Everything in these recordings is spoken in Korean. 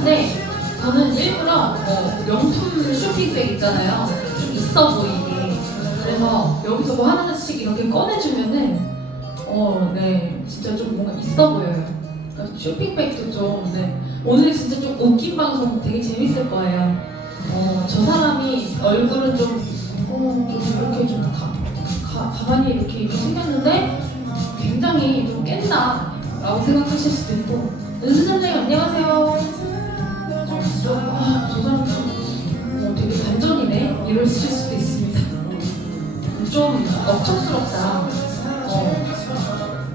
하는데 저는 일부러 명품 쇼핑백 있잖아요. 좀 있어 보이게. 그래서 여기서 뭐 하나씩 이렇게 꺼내주면은 네, 진짜 좀 뭔가 있어 보여요. 그러니까 쇼핑백도 좀, 네. 오늘 진짜 좀 웃긴 방송 되게 재밌을 거예요. 저 사람이 얼굴은 좀 이렇게 좀 가만히 이렇게 생겼는데 굉장히 좀 깬다 라고 생각하실 수도 있고, 은수 선생님 안녕하세요. 저 사람 좀 되게 반전이네 이러실 수도 있습니다. 좀 억척스럽다.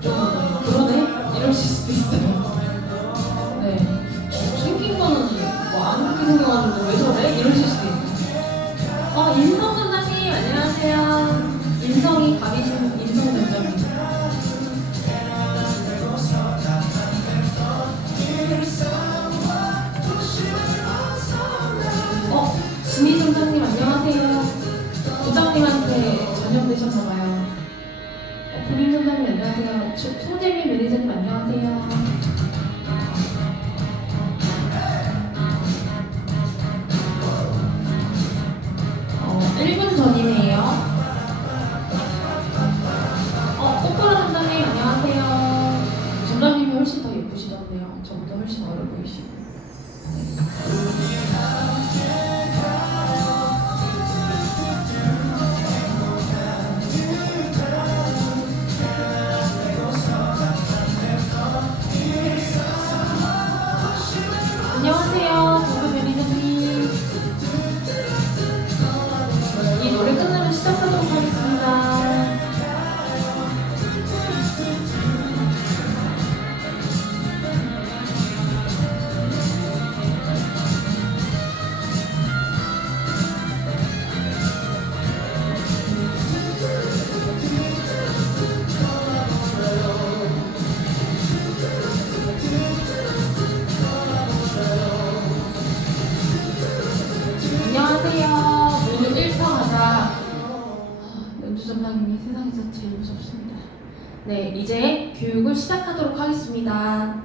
좀 그러네 이러실 수도 있어요. 네. 생긴 거는 뭐 안 그렇게 생겨가지고 왜 저래? 이러실 수도 있어요. 인성 선장님 안녕하세요. 인성이 갑이신 인성 선장님. 지미 선장님 안녕하세요. 부장님한테 전염되셨나봐요. 구림 선장님 안녕하세요. 송재민 매니저님 안녕하세요. 어, 1분 전이네요. 꼬꼬라 선장님 안녕하세요. 점장님이 훨씬 더 예쁘시던데요. 저보다 훨씬 어려 보이시고. 안녕하세요, 고급 매니저님. 이 노래 끝나면 시작하도록 하겠습니다. 안녕하세요. 모두 1차 하자. 연주 전장님이 세상에서 제일 무섭습니다. 네, 이제 교육을 시작하도록 하겠습니다.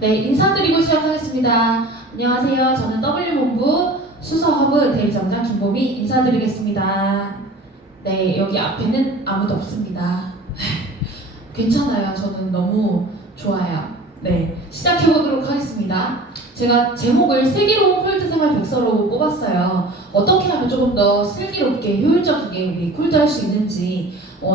네, 인사드리고 시작하겠습니다. 안녕하세요. 저는 W본부 수서허브 대리점장 김보미 인사드리겠습니다. 네, 여기 앞에는 아무도 없습니다. 괜찮아요. 저는 너무 좋아요. 네, 시작해보도록 하겠습니다. 제가 제목을 슬기로운 콜드 생활 백서로 뽑았어요. 어떻게 하면 조금 더 슬기롭게 효율적이게 우리 콜드 할 수 있는지,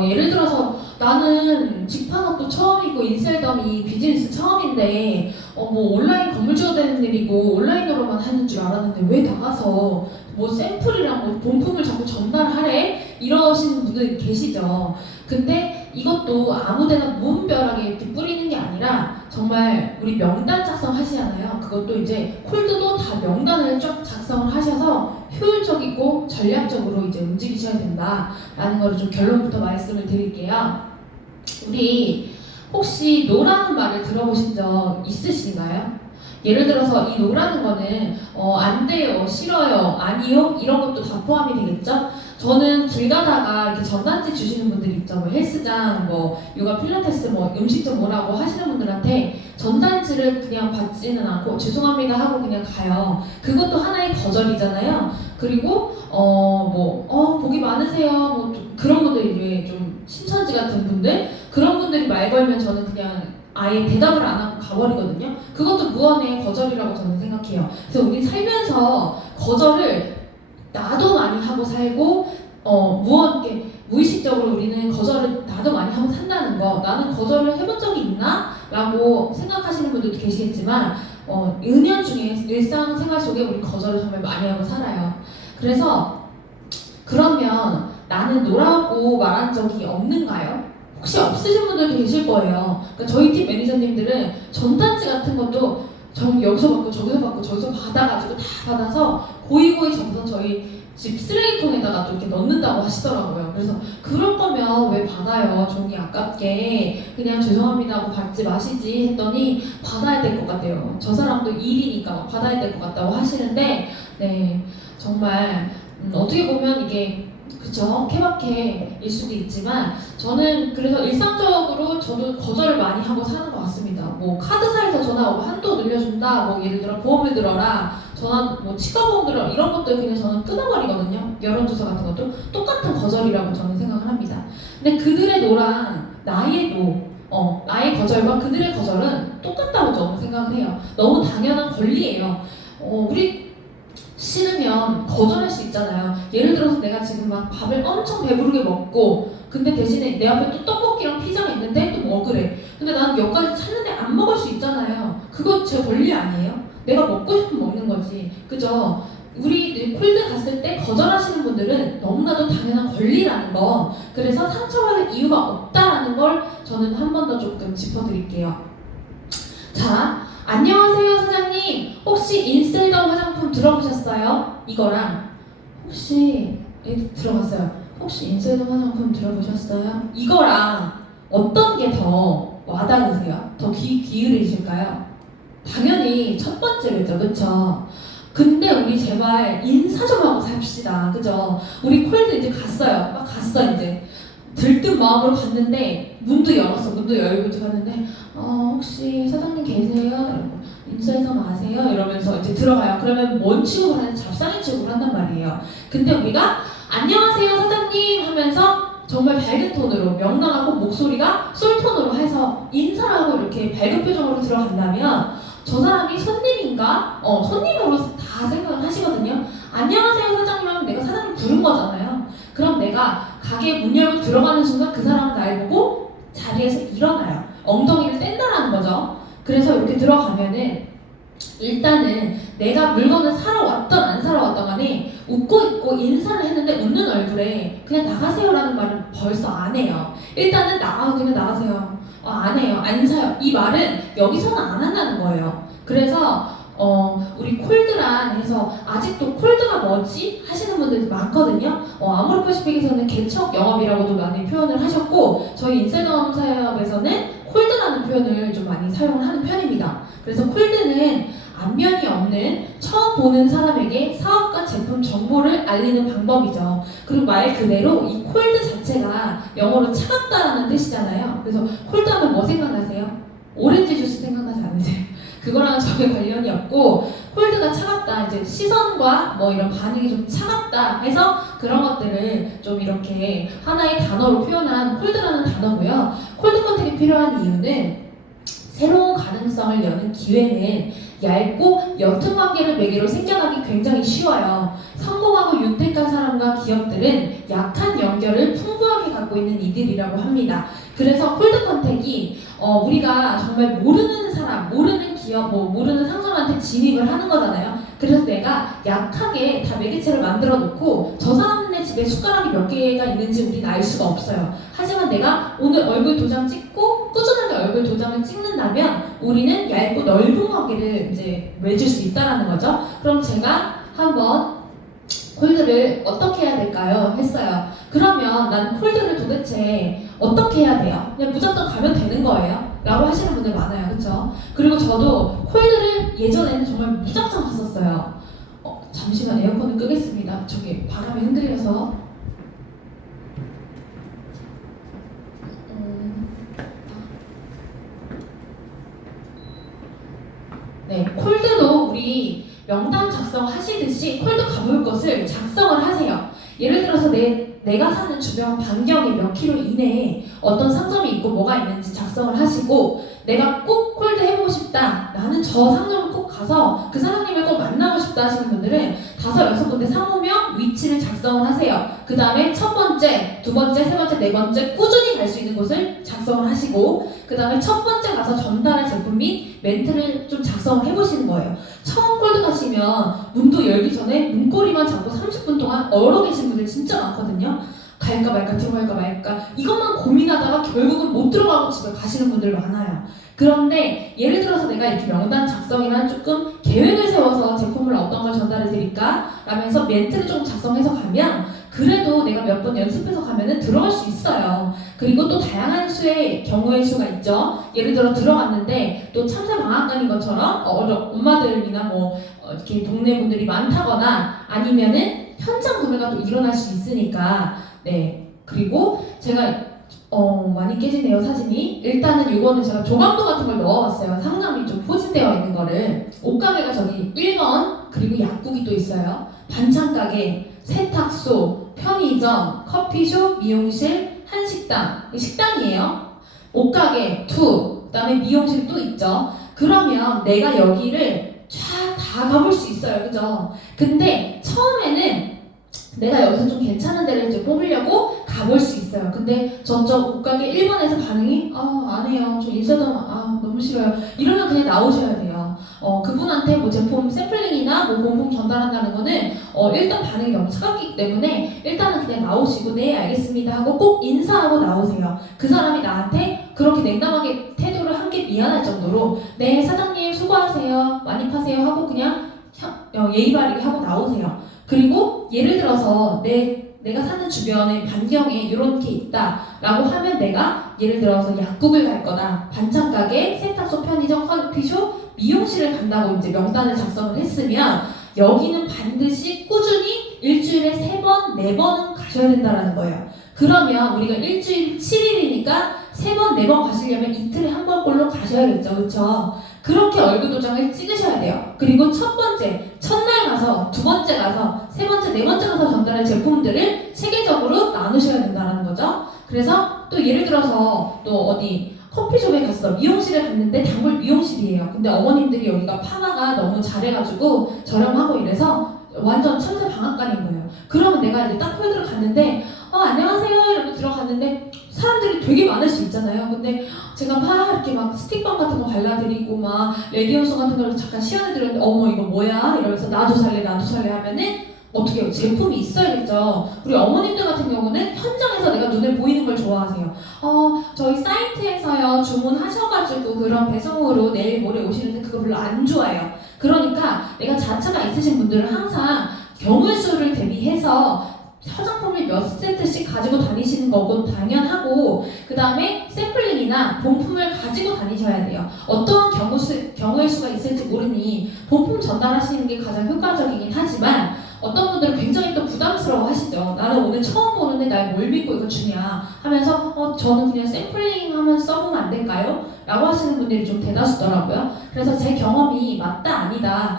예를 들어서 나는 직판업도 처음이고 인셀덤이 비즈니스 처음인데 뭐 온라인 건물주가 되는 일이고 온라인으로만 하는 줄 알았는데 왜 나가서 뭐 샘플이랑 뭐 본품을 자꾸 전달하래? 이러시는 분들이 계시죠. 근데 이것도 아무데나 무분별하게 이렇게 뿌리는 게 아니라 정말 우리 명단 작성하시잖아요. 그것도 이제 콜드도 다 명단을 쫙 작성을 하셔서 효율적이고 전략적으로 이제 움직이셔야 된다라는 거를 좀 결론부터 말씀을 드릴게요. 우리 혹시 노라는 말을 들어보신 적 있으신가요? 예를 들어서 이 노라는 거는 안 돼요, 싫어요, 아니요 이런 것도 다 포함이 되겠죠? 저는 길 가다가 이렇게 전단지 주시는 분들 있죠. 뭐 헬스장, 뭐 요가 필라테스, 뭐 음식점 뭐라고 하시는 분들한테 전단지를 그냥 받지는 않고 죄송합니다 하고 그냥 가요. 그것도 하나의 거절이잖아요. 그리고 복이 많으세요. 뭐 그런 분들 이제 좀 신천지 같은 분들 그런 분들이 말 걸면 저는 그냥 아예 대답을 안 하고 가버리거든요. 그것도 무언의 거절이라고 저는 생각해요. 그래서 우리 살면서 거절을 나도 많이 하고 살고 무의식적으로 우리는 거절을 나도 많이 하고 산다는 거. 나는 거절을 해본 적이 있나? 라고 생각하시는 분들도 계시겠지만 은연중에 일상생활 속에 우리 거절을 정말 많이 하고 살아요. 그래서 그러면 나는 노라고 말한 적이 없는가요? 혹시 없으신 분들도 계실 거예요. 그러니까 저희 팀 매니저님들은 전단지 같은 것도 여기서 받고 저기서 받고 저기서 받아가지고 다 받아서 고이고이 정성 저희 집 쓰레기통에다가 또 이렇게 넣는다고 하시더라고요. 그래서 그럴 거면 왜 받아요? 종이 아깝게 그냥 죄송합니다 하고 받지 마시지 했더니 받아야 될 것 같아요. 저 사람도 일이니까 받아야 될 것 같다고 하시는데 네 정말 어떻게 보면 이게 그쵸? 케바케일 수도 있지만 저는 그래서 일상적으로 저도 거절을 많이 하고 사는 것 같습니다. 뭐 카드사에서 전화 오고 한도 늘려준다, 뭐 예를 들어 보험을 들어라, 전화 뭐 치과보험 들어라 이런 것들 그냥 저는 끊어버리거든요. 여론조사 같은 것도 똑같은 거절이라고 저는 생각을 합니다. 근데 그들의 노랑 나의 나의 거절과 그들의 거절은 똑같다고 저는 생각을 해요. 너무 당연한 권리예요. 우리 싫으면 거절할 수 있잖아요. 예를 들어서 내가 지금 막 밥을 엄청 배부르게 먹고 근데 대신에 내 앞에 또 떡볶이랑 피자가 있는데 또 먹으래. 근데 나는 몇 가지 찾는데 안 먹을 수 있잖아요. 그거 제 권리 아니에요? 내가 먹고 싶으면 먹는 거지. 그죠? 우리 콜드 갔을 때 거절하시는 분들은 너무나도 당연한 권리라는 거. 그래서 상처받을 이유가 없다라는 걸 저는 한 번 더 조금 짚어드릴게요. 자, 안녕하세요 사장님. 혹시 인셀덤 화장품 들어보셨어요? 이거랑 혹시 들어봤어요. 혹시 인셀덤 화장품 들어보셨어요? 이거랑 어떤 게 더 와닿으세요? 더 귀 기울이실까요? 당연히 첫 번째겠죠, 그쵸? 근데 우리 제발 인사 좀 하고 삽시다, 그죠? 우리 콜드 이제 갔어요. 막 갔어 이제. 들뜬 마음으로 갔는데 문도 열었어. 문도 열고 이제 갔는데 혹시 사장님 계세요? 이러고 인사해서 아세요? 이러면서 이제 들어가요. 그러면 뭔 취급을 하는지 잡상인 취급을 한단 말이에요. 근데 우리가 안녕하세요 사장님 하면서 정말 밝은 톤으로 명랑하고 목소리가 솔톤으로 해서 인사를 하고 이렇게 밝은 표정으로 들어간다면 저 사람이 손님인가? 손님으로 다 생각을 하시거든요. 안녕하세요 사장님 하면 내가 사장님 부른 거잖아요. 그럼 내가 가게 문 열고 들어가는 순간 그 사람은 날 보고 자리에서 일어나요. 엉덩이를 뗀다라는 거죠. 그래서 이렇게 들어가면은 일단은 내가 물건을 사러 왔던 안 사러 왔던 간에 웃고 있고 인사를 했는데 웃는 얼굴에 그냥 나가세요라는 말은 벌써 안 해요. 일단은 그냥 나가세요. 안 해요. 안 사요. 이 말은 여기서는 안 한다는 거예요. 그래서 우리 콜드란 해서 아직도 콜드가 뭐지? 하시는 분들도 많거든요. 아모르퍼시픽에서는 개척 영업이라고도 많이 표현을 하셨고 저희 인셀덤 사업에서는 콜드라는 표현을 좀 많이 사용을 하는 편입니다. 그래서 콜드는 안면이 없는 처음 보는 사람에게 사업과 제품 정보를 알리는 방법이죠. 그리고 말 그대로 이 콜드 자체가 영어로 차갑다라는 뜻이잖아요. 그래서 콜드 하면 뭐 생각나세요? 오렌지 주스 생각나지 않으세요? 그거랑은 전혀 관련이 없고 콜드가 차갑다 이제 시선과 뭐 이런 반응이 좀 차갑다 해서 그런 것들을 좀 이렇게 하나의 단어로 표현한 콜드라는 단어고요. 콜드 컨택이 필요한 이유는 새로운 가능성을 여는 기회는 얇고 옅은 관계를 매개로 생겨나기 굉장히 쉬워요. 성공하고 윤택한 사람과 기업들은 약한 연결을 풍부하게 갖고 있는 이들이라고 합니다. 그래서 콜드 컨택이 우리가 정말 모르는 사람, 모르는 기업, 모르는 상사한테 진입을 하는 거잖아요. 그래서 내가 약하게 다 매개체를 만들어 놓고 저 사람네 집에 숟가락이 몇 개가 있는지 우리는 알 수가 없어요. 하지만 내가 오늘 얼굴 도장 찍고 꾸준하게 얼굴 도장을 찍는다면 우리는 얇고 넓은 관계를 이제 맺을 수 있다는 거죠. 그럼 제가 한번 콜드를 어떻게 해야 될까요? 했어요. 그러면 나는 콜드를 도대체 어떻게 해야 돼요? 그냥 무작정 가면 되는 거예요? 라고 하시는 분들 많아요. 그쵸? 그리고 저도 콜드를 예전에는 정말 무작정 갔었어요. 잠시만 에어컨을 끄겠습니다. 저기 바람이 흔들려서. 네, 콜드도 우리 명단 작성하시듯이 콜드 가볼 것을 작성을 하세요. 예를 들어서 내가 사는 주변 반경의 몇 킬로 이내에 어떤 상점이 있고 뭐가 있는지 작성을 하시고 내가 꼭 콜드 해보고 싶다. 나는 저 상점을 꼭 가서 그 사장님을 꼭 만나고 싶다 하시는 분들은 5, 6군데 상호명 위치를 작성을 하세요. 그 다음에 첫 번째, 두 번째, 세 번째, 네 번째 꾸준히 갈 수 있는 곳을 작성을 하시고 그 다음에 첫 번째 가서 전달할 제품 및 멘트를 좀 작성을 해보시는 거예요. 처음 콜드 가시면 문도 열기 전에 문고리만 잡고 30분 동안 얼어 계신 분들 진짜 많거든요. 갈까 말까 들어갈까 말까 이것만 고민하다가 결국은 못 들어가고 집에 가시는 분들 많아요. 그런데 예를 들어서 내가 이렇게 명단 작성이나 조금 계획을 세워서 제품을 어떤 걸 전달해 드릴까 라면서 멘트를 좀 작성해서 가면 그래도 내가 몇 번 연습해서 가면은 들어갈 수 있어요. 그리고 또 다양한 수의 경우의 수가 있죠. 예를 들어 들어갔는데 또 참새 방앗간인 것처럼 엄마들이나 이렇게 동네 분들이 많다거나 아니면은 현장 구매가 또 일어날 수 있으니까. 네, 그리고 제가 많이 깨지네요, 사진이. 일단은 이거는 제가 조각도 같은 걸 넣어봤어요. 상점이 좀 포진되어 있는 거를. 옷가게가 저기 1번, 그리고 약국이 또 있어요. 반찬가게, 세탁소, 편의점, 커피숍, 미용실, 한식당. 식당이에요. 옷가게 2, 그 다음에 미용실 또 있죠. 그러면 내가 여기를 쫙 다 가볼 수 있어요, 그죠? 근데 처음에는 내가 여기서 좀 괜찮은 데를 이제 뽑으려고 가볼 수 있어요. 근데 저쪽 옷가게 1번에서 반응이 안 해요. 저 인쇄도 너무 싫어요. 이러면 그냥 나오셔야 돼요. 그분한테 뭐 제품 샘플링이나 뭐 본품 전달한다는 거는 일단 반응이 너무 차갑기 때문에 일단은 그냥 나오시고 네 알겠습니다 하고 꼭 인사하고 나오세요. 그 사람이 나한테 그렇게 냉담하게 태도를 한 게 미안할 정도로 네 사장님 수고하세요 많이 파세요 하고 그냥 예의 바르게 하고 나오세요. 그리고 예를 들어서 내가 사는 주변에 반경에 이런 게 있다라고 하면 내가 예를 들어서 약국을 갈 거다, 반찬가게, 세탁소, 편의점, 커피숍, 미용실을 간다고 이제 명단을 작성을 했으면 여기는 반드시 꾸준히 일주일에 3번, 4번은 가셔야 된다는 거예요. 그러면 우리가 일주일 7일이니까 3번, 4번 가시려면 이틀에 한 번꼴로 가셔야겠죠, 그렇죠? 그렇게 얼굴 도장을 찍으셔야 돼요. 그리고 첫 번째, 첫날 가서, 두 번째 가서, 세 번째, 네 번째 가서 전달할 제품들을 체계적으로 나누셔야 된다는 거죠. 그래서 또 예를 들어서 또 어디 커피숍에 갔어. 미용실에 갔는데 단골 미용실이에요. 근데 어머님들이 여기가 파마가 너무 잘해가지고 저렴하고 이래서 완전 참새 방앗간인 거예요. 그러면 내가 이제 딱 홀드를 갔는데 안녕하세요 이러고 들어갔는데 사람들이 되게 많을 수 있잖아요. 근데 제가 막 이렇게 막 스틱밤 같은 거 발라드리고 막 레디온스 같은 걸 잠깐 시연해드렸는데 어머 이거 뭐야 이러면서 나도 살래 하면은 어떻게 해요? 제품이 있어야겠죠. 우리 어머님들 같은 경우는 현장에서 내가 눈에 보이는 걸 좋아하세요. 저희 사이트에서요 주문하셔가지고 그런 배송으로 내일 모레 오시는데 그거 별로 안 좋아해요. 그러니까 내가 자차가 있으신 분들은 항상 경우 수를 대비해서 화장품을 몇 세트씩 가지고 다니시는 거고 당연하고, 그 다음에 샘플링이나 본품을 가지고 다니셔야 돼요. 어떤 경우의 수가 있을지 모르니 본품 전달하시는 게 가장 효과적이긴 하지만 어떤 분들은 굉장히 또 부담스러워 하시죠. 나는 오늘 처음 보는데 날 뭘 믿고 이거 주냐 하면서 저는 그냥 샘플링 하면 써보면 안 될까요? 라고 하시는 분들이 좀 대다수더라고요. 그래서 제 경험이 맞다 아니다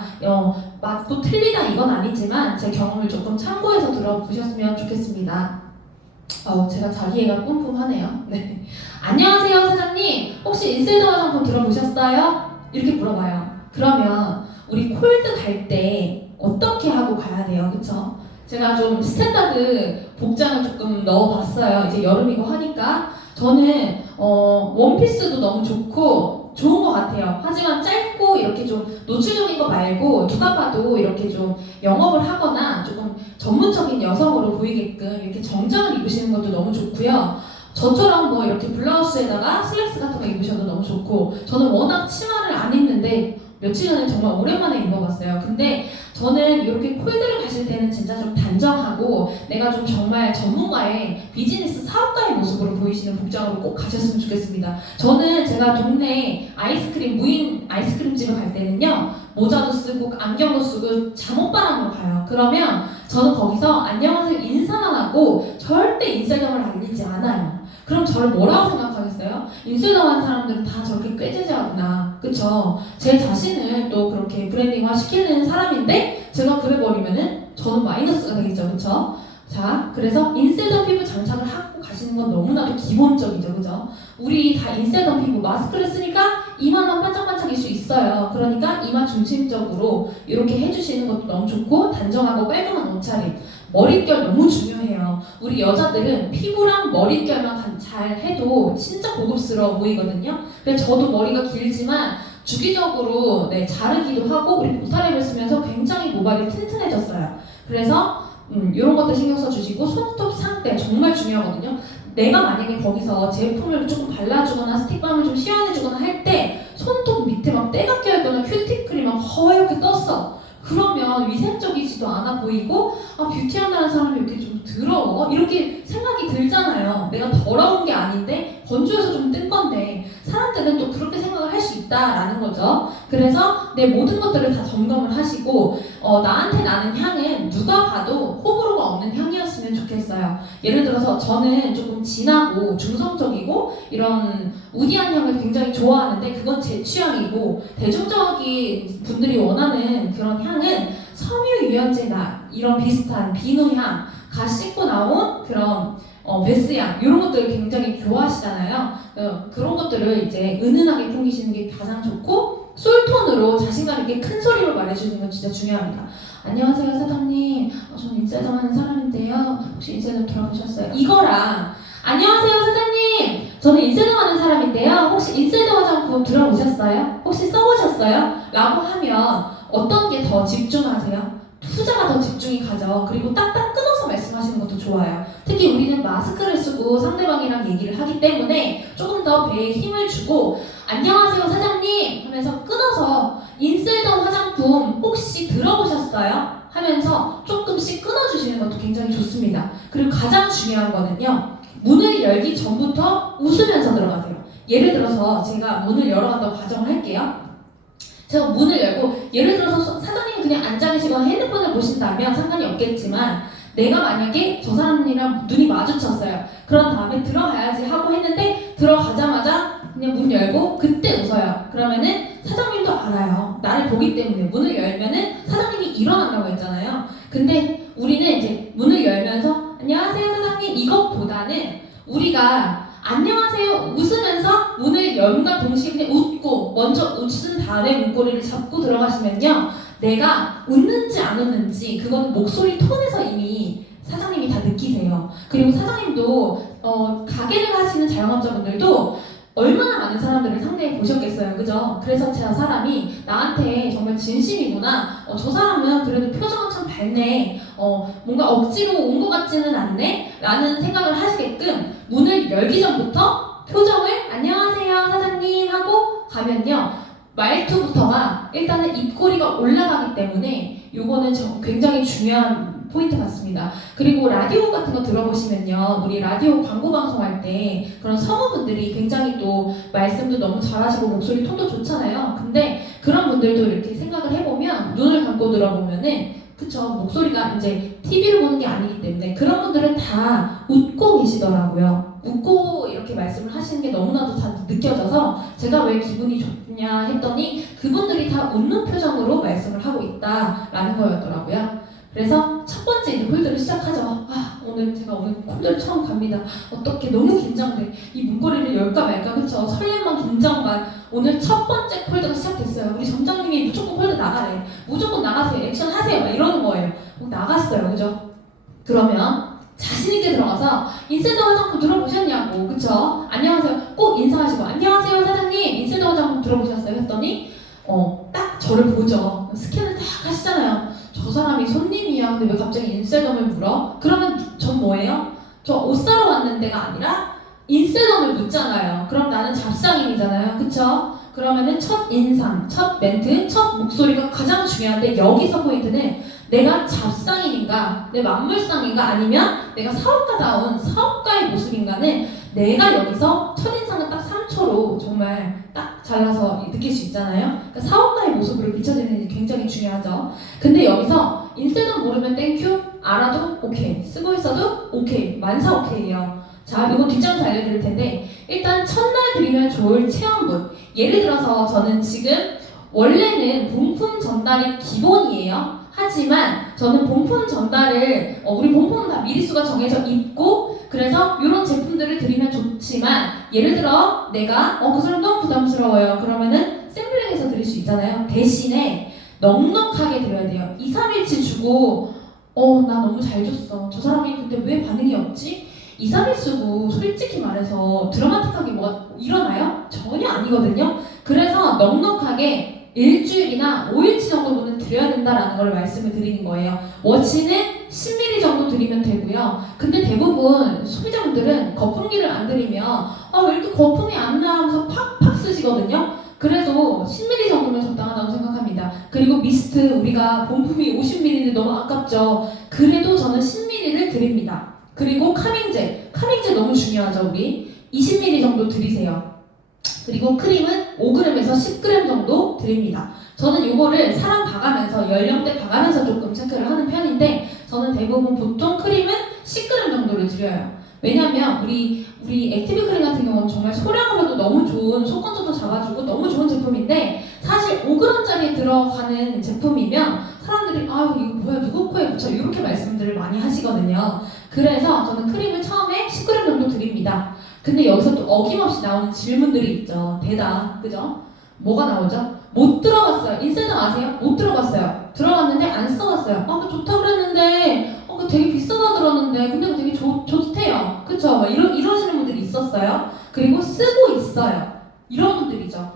맞고 틀리다 이건 아니지만 제 경험을 조금 참고해서 들어보셨으면 좋겠습니다. 제가 자기애가 뿜뿜하네요. 네. 안녕하세요 사장님, 혹시 인셀더 화장품 들어보셨어요? 이렇게 물어봐요. 그러면 우리 콜드 갈 때 어떻게 하고 가야 돼요, 그쵸? 제가 좀 스탠다드 복장을 조금 넣어봤어요. 이제 여름이고 하니까 저는 원피스도 너무 좋고 좋은 것 같아요. 하지만 짧고 이렇게 좀 노출적인 거 말고 누가 봐도 이렇게 좀 영업을 하거나 조금 전문적인 여성으로 보이게끔 이렇게 정장을 입으시는 것도 너무 좋고요. 저처럼 뭐 이렇게 블라우스에다가 슬랙스 같은 거 입으셔도 너무 좋고, 저는 워낙 치마를 안 입는데 며칠 전에 정말 오랜만에 입어봤어요. 근데 저는 이렇게 콜드를 가실 때는 진짜 좀 단정하고 내가 좀 정말 전문가의 비즈니스 사업가의 모습으로 보이시는 복장으로 꼭 가셨으면 좋겠습니다. 저는 제가 동네 무인 아이스크림집을 갈 때는요 모자도 쓰고 안경도 쓰고 잠옷바람으로 가요. 그러면 저는 거기서 안녕하세요 인사만 하고 절대 인셀덤을 알리지 않아요. 그럼 저를 뭐라고 생각하겠어요? 인셀덤 하는 사람들은 다 저렇게 꾀죄죄하구나, 그쵸? 제 자신을 또 그렇게 브랜딩화 시키는 사람인데 제가 그래버리면은 저는 마이너스가 되겠죠, 그쵸? 자, 그래서 인셀덤 피부 장착을 하고 가시는 건 너무나도 기본적이죠, 그죠? 우리 다 인셀덤 피부 마스크를 쓰니까 이마만 반짝반짝일 수 있어요. 그러니까 이마 중심적으로 이렇게 해주시는 것도 너무 좋고, 단정하고 깔끔한 옷차림. 머릿결 너무 중요해요. 우리 여자들은 피부랑 머릿결만 잘 해도 진짜 고급스러워 보이거든요. 그래서 저도 머리가 길지만 주기적으로 자르기도 하고 우리 보타랩을 쓰면서 굉장히 모발이 튼튼해졌어요. 그래서 이런 것들 신경 써주시고, 손톱 상태 정말 중요하거든요. 내가 만약에 거기서 제품을 조금 발라주거나 스틱밤을 좀 시연해주거나 할 때 손톱 밑에 막 때가 껴있거나 큐티클이 막 허옇게 떴어. 그러면 위생적이지도 않아 보이고 뷰티한다는 사람이 이렇게 좀 더러워? 이렇게 생각이 들잖아요. 내가 더러운 게 아닌데 건조해서 좀 뜬 건데 사람들은 또 그렇게 생각을 할 수 있다라는 거죠. 그래서 내 모든 것들을 다 점검을 하시고 나한테 나는 향은 누가 봐도 호불호가 없는 향이었으면 좋겠어요. 예를 들어서 저는 조금 진하고 중성적이고 이런 우디한 향을 굉장히 좋아하는데 그건 제 취향이고, 대중적인 분들이 원하는 그런 향은 섬유 유연제나 이런 비슷한 비누향, 갓 씻고 나온 그런 베스향 이런 것들을 굉장히 좋아하시잖아요. 그런 것들을 이제 은은하게 풍기시는 게 가장 좋고, 솔톤으로 자신감 있게 큰 소리로 말해주는 건 진짜 중요합니다. 안녕하세요 사장님, 저는 인쇄점 하는 사람인데요, 혹시 인쇄점 들어보셨어요? 이거랑 안녕하세요 사장님, 저는 인쇄점 하는 사람인데요, 혹시 인쇄점 화장품 들어보셨어요? 혹시 써보셨어요? 라고 하면 어떤 게 더 집중하세요? 후자가 더 집중이 가죠. 그리고 딱딱 끊어서 말씀하시는 것도 좋아요. 특히 우리는 마스크를 쓰고 상대방이랑 얘기를 하기 때문에 조금 더 배에 힘을 주고 안녕하세요 사장님 하면서 끊어서 인셀덤 화장품 혹시 들어보셨어요? 하면서 조금씩 끊어주시는 것도 굉장히 좋습니다. 그리고 가장 중요한 거는요, 문을 열기 전부터 웃으면서 들어가세요. 예를 들어서 제가 문을 열어간다고 가정을 할게요. 제가 문을 열고 예를 들어서 사장님이 그냥 앉아 계시거나 핸드폰을 보신다면 상관이 없겠지만, 내가 만약에 저 사람이랑 눈이 마주쳤어요. 그런 다음에 들어가야지 하고 했는데 들어가자마자 그냥 문 열고 그때 웃어요. 그러면은 사장님도 알아요. 나를 보기 때문에. 문을 열면은 사장님이 일어난다고 했잖아요. 근데 우리는 이제 문을 열면서 안녕하세요 사장님 이것보다는 우리가 안녕하세요 웃으면서 문을 열과 동시에 그냥 웃고 먼저 웃은 다음에 문고리를 잡고 들어가시면요, 내가 웃는지 안 웃는지 그건 목소리 톤에서 이미 사장님이 다 느끼세요. 그리고 사장님도 가게를 하시는 자영업자분들도 얼마나 많은 사람들을 상대해 보셨겠어요, 그죠? 그래서 저 사람이 나한테 정말 진심이구나, 저 사람은 그래도 표정은 참 밝네, 뭔가 억지로 온 것 같지는 않네 라는 생각을 하시게끔 문을 열기 전부터 표정을 안녕하세요 사장님 하고 가면요, 말투부터가 일단은 입꼬리가 올라가기 때문에 요거는 굉장히 중요한 포인트 같습니다. 그리고 라디오 같은 거 들어보시면요, 우리 라디오 광고 방송할 때 그런 성우분들이 굉장히 또 말씀도 너무 잘하시고 목소리 톤도 좋잖아요. 근데 그런 분들도 이렇게 생각을 해보면 눈을 감고 들어보면은 그쵸, 목소리가 이제 TV로 보는 게 아니기 때문에 그런 분들은 다 웃고 계시더라고요. 웃고 이렇게 말씀을 하시는 게 너무나도 다 느껴져서 제가 왜 기분이 좋냐 했더니 그분들이 다 웃는 표정으로 말씀을 하고 있다라는 거였더라고요. 그래서 첫 번째 이제 콜드를 시작하죠. 제가 오늘 콜드를 처음 갑니다. 어떻게 너무 긴장돼. 이 문고리를 열까 말까, 그쵸? 설렘만 긴장만. 오늘 첫 번째 콜드가 시작됐어요. 우리 점장님이 무조건 콜드 나가래. 무조건 나가세요. 액션 하세요. 막 이러는 거예요. 나갔어요. 그죠? 그러면 자신있게 들어가서 인쇄도 화장품 들어보셨냐고, 그쵸? 안녕하세요. 꼭 인사하시고 안녕하세요 사장님 인쇄도 화장품 들어보셨어요? 했더니 딱 저를 보죠. 스캔을 딱 하시잖아요. 저 사람이 손님이야. 근데 왜 갑자기 인쇄점을 물어? 그러면 전 뭐예요? 저 옷 사러 왔는 데가 아니라 인쇄점을 묻잖아요. 그럼 나는 잡상인이잖아요. 그쵸? 그러면은 첫 인상, 첫 멘트, 첫 목소리가 가장 중요한데, 여기서 포인트는 내가 잡상인인가, 내 만물상인가, 아니면 내가 사업가다운 사업가의 모습인가는 내가 여기서 첫인상은 딱 3초로 정말 딱 잘라서 느낄 수 있잖아요. 그러니까 사업가의 모습으로 비춰지는 게 굉장히 중요하죠. 근데 여기서 인쇄점 모르면 땡큐, 알아도 오케이, 쓰고 있어도 오케이, 만사 오케이예요. 자, 이건 뒷장에서 알려드릴 텐데, 일단 첫날 드리면 좋을 체험분. 예를 들어서 저는 지금 원래는 본품 전달이 기본이에요. 하지만 저는 본품 전달을 우리 본품은 다 미리수가 정해져 있고, 그래서 이런 제품들을 드리면 좋지만, 예를 들어 내가 그 사람 너무 부담스러워요. 그러면은 샘플링해서 드릴 수 있잖아요. 대신에 넉넉하게 드려야 돼요. 2, 3일치 주고 나 너무 잘 줬어, 저 사람이 근데 왜 반응이 없지? 2, 3일 쓰고 솔직히 말해서 드라마틱하게 뭐가 일어나요? 전혀 아니거든요. 그래서 넉넉하게 일주일이나 5일치 정도는 드려야 된다라는 걸 말씀을 드리는 거예요. 워치는 10ml 정도 드리면 되고요. 근데 대부분 소비자분들은 거품기를 안 드리면 왜 이렇게 거품이 안 나 하면서 팍팍 쓰시거든요. 그래서 10ml 정도면 적당하다고 생각합니다. 그리고 미스트, 우리가 본품이 50ml인데 너무 아깝죠. 그래도 저는 10ml를 드립니다. 그리고 카밍제 너무 중요하죠. 우리 20ml 정도 드리세요. 그리고 크림은 5g에서 10g 정도 드립니다. 저는 이거를 사람 봐가면서 연령대 봐가면서 조금 체크를 하는 편인데 저는 대부분 보통 크림은 10g 정도를 드려요. 왜냐면 우리 액티브 크림 같은 경우는 정말 소량으로도 너무 좋은 속건조도 잡아주고 너무 좋은 제품인데 사실 5g짜리 들어가는 제품이면 사람들이 아유 이거 뭐야 누구 코에 붙여 이렇게 말씀들을 많이 하시거든요. 그래서 저는 크림을 처음에 10g 정도 드립니다. 근데 여기서 또 어김없이 나오는 질문들이 있죠. 대답, 그죠? 뭐가 나오죠? 못 들어봤어요. 인셀덤 아세요? 못 들어봤어요. 들어봤는데 안 써봤어요. 아, 그 좋다 그랬는데, 그 되게 비싸다 들었는데, 근데 그거 되게 좋대요. 그쵸? 막 이러시는 분들이 있었어요. 그리고 쓰고 있어요. 이런 분들이죠.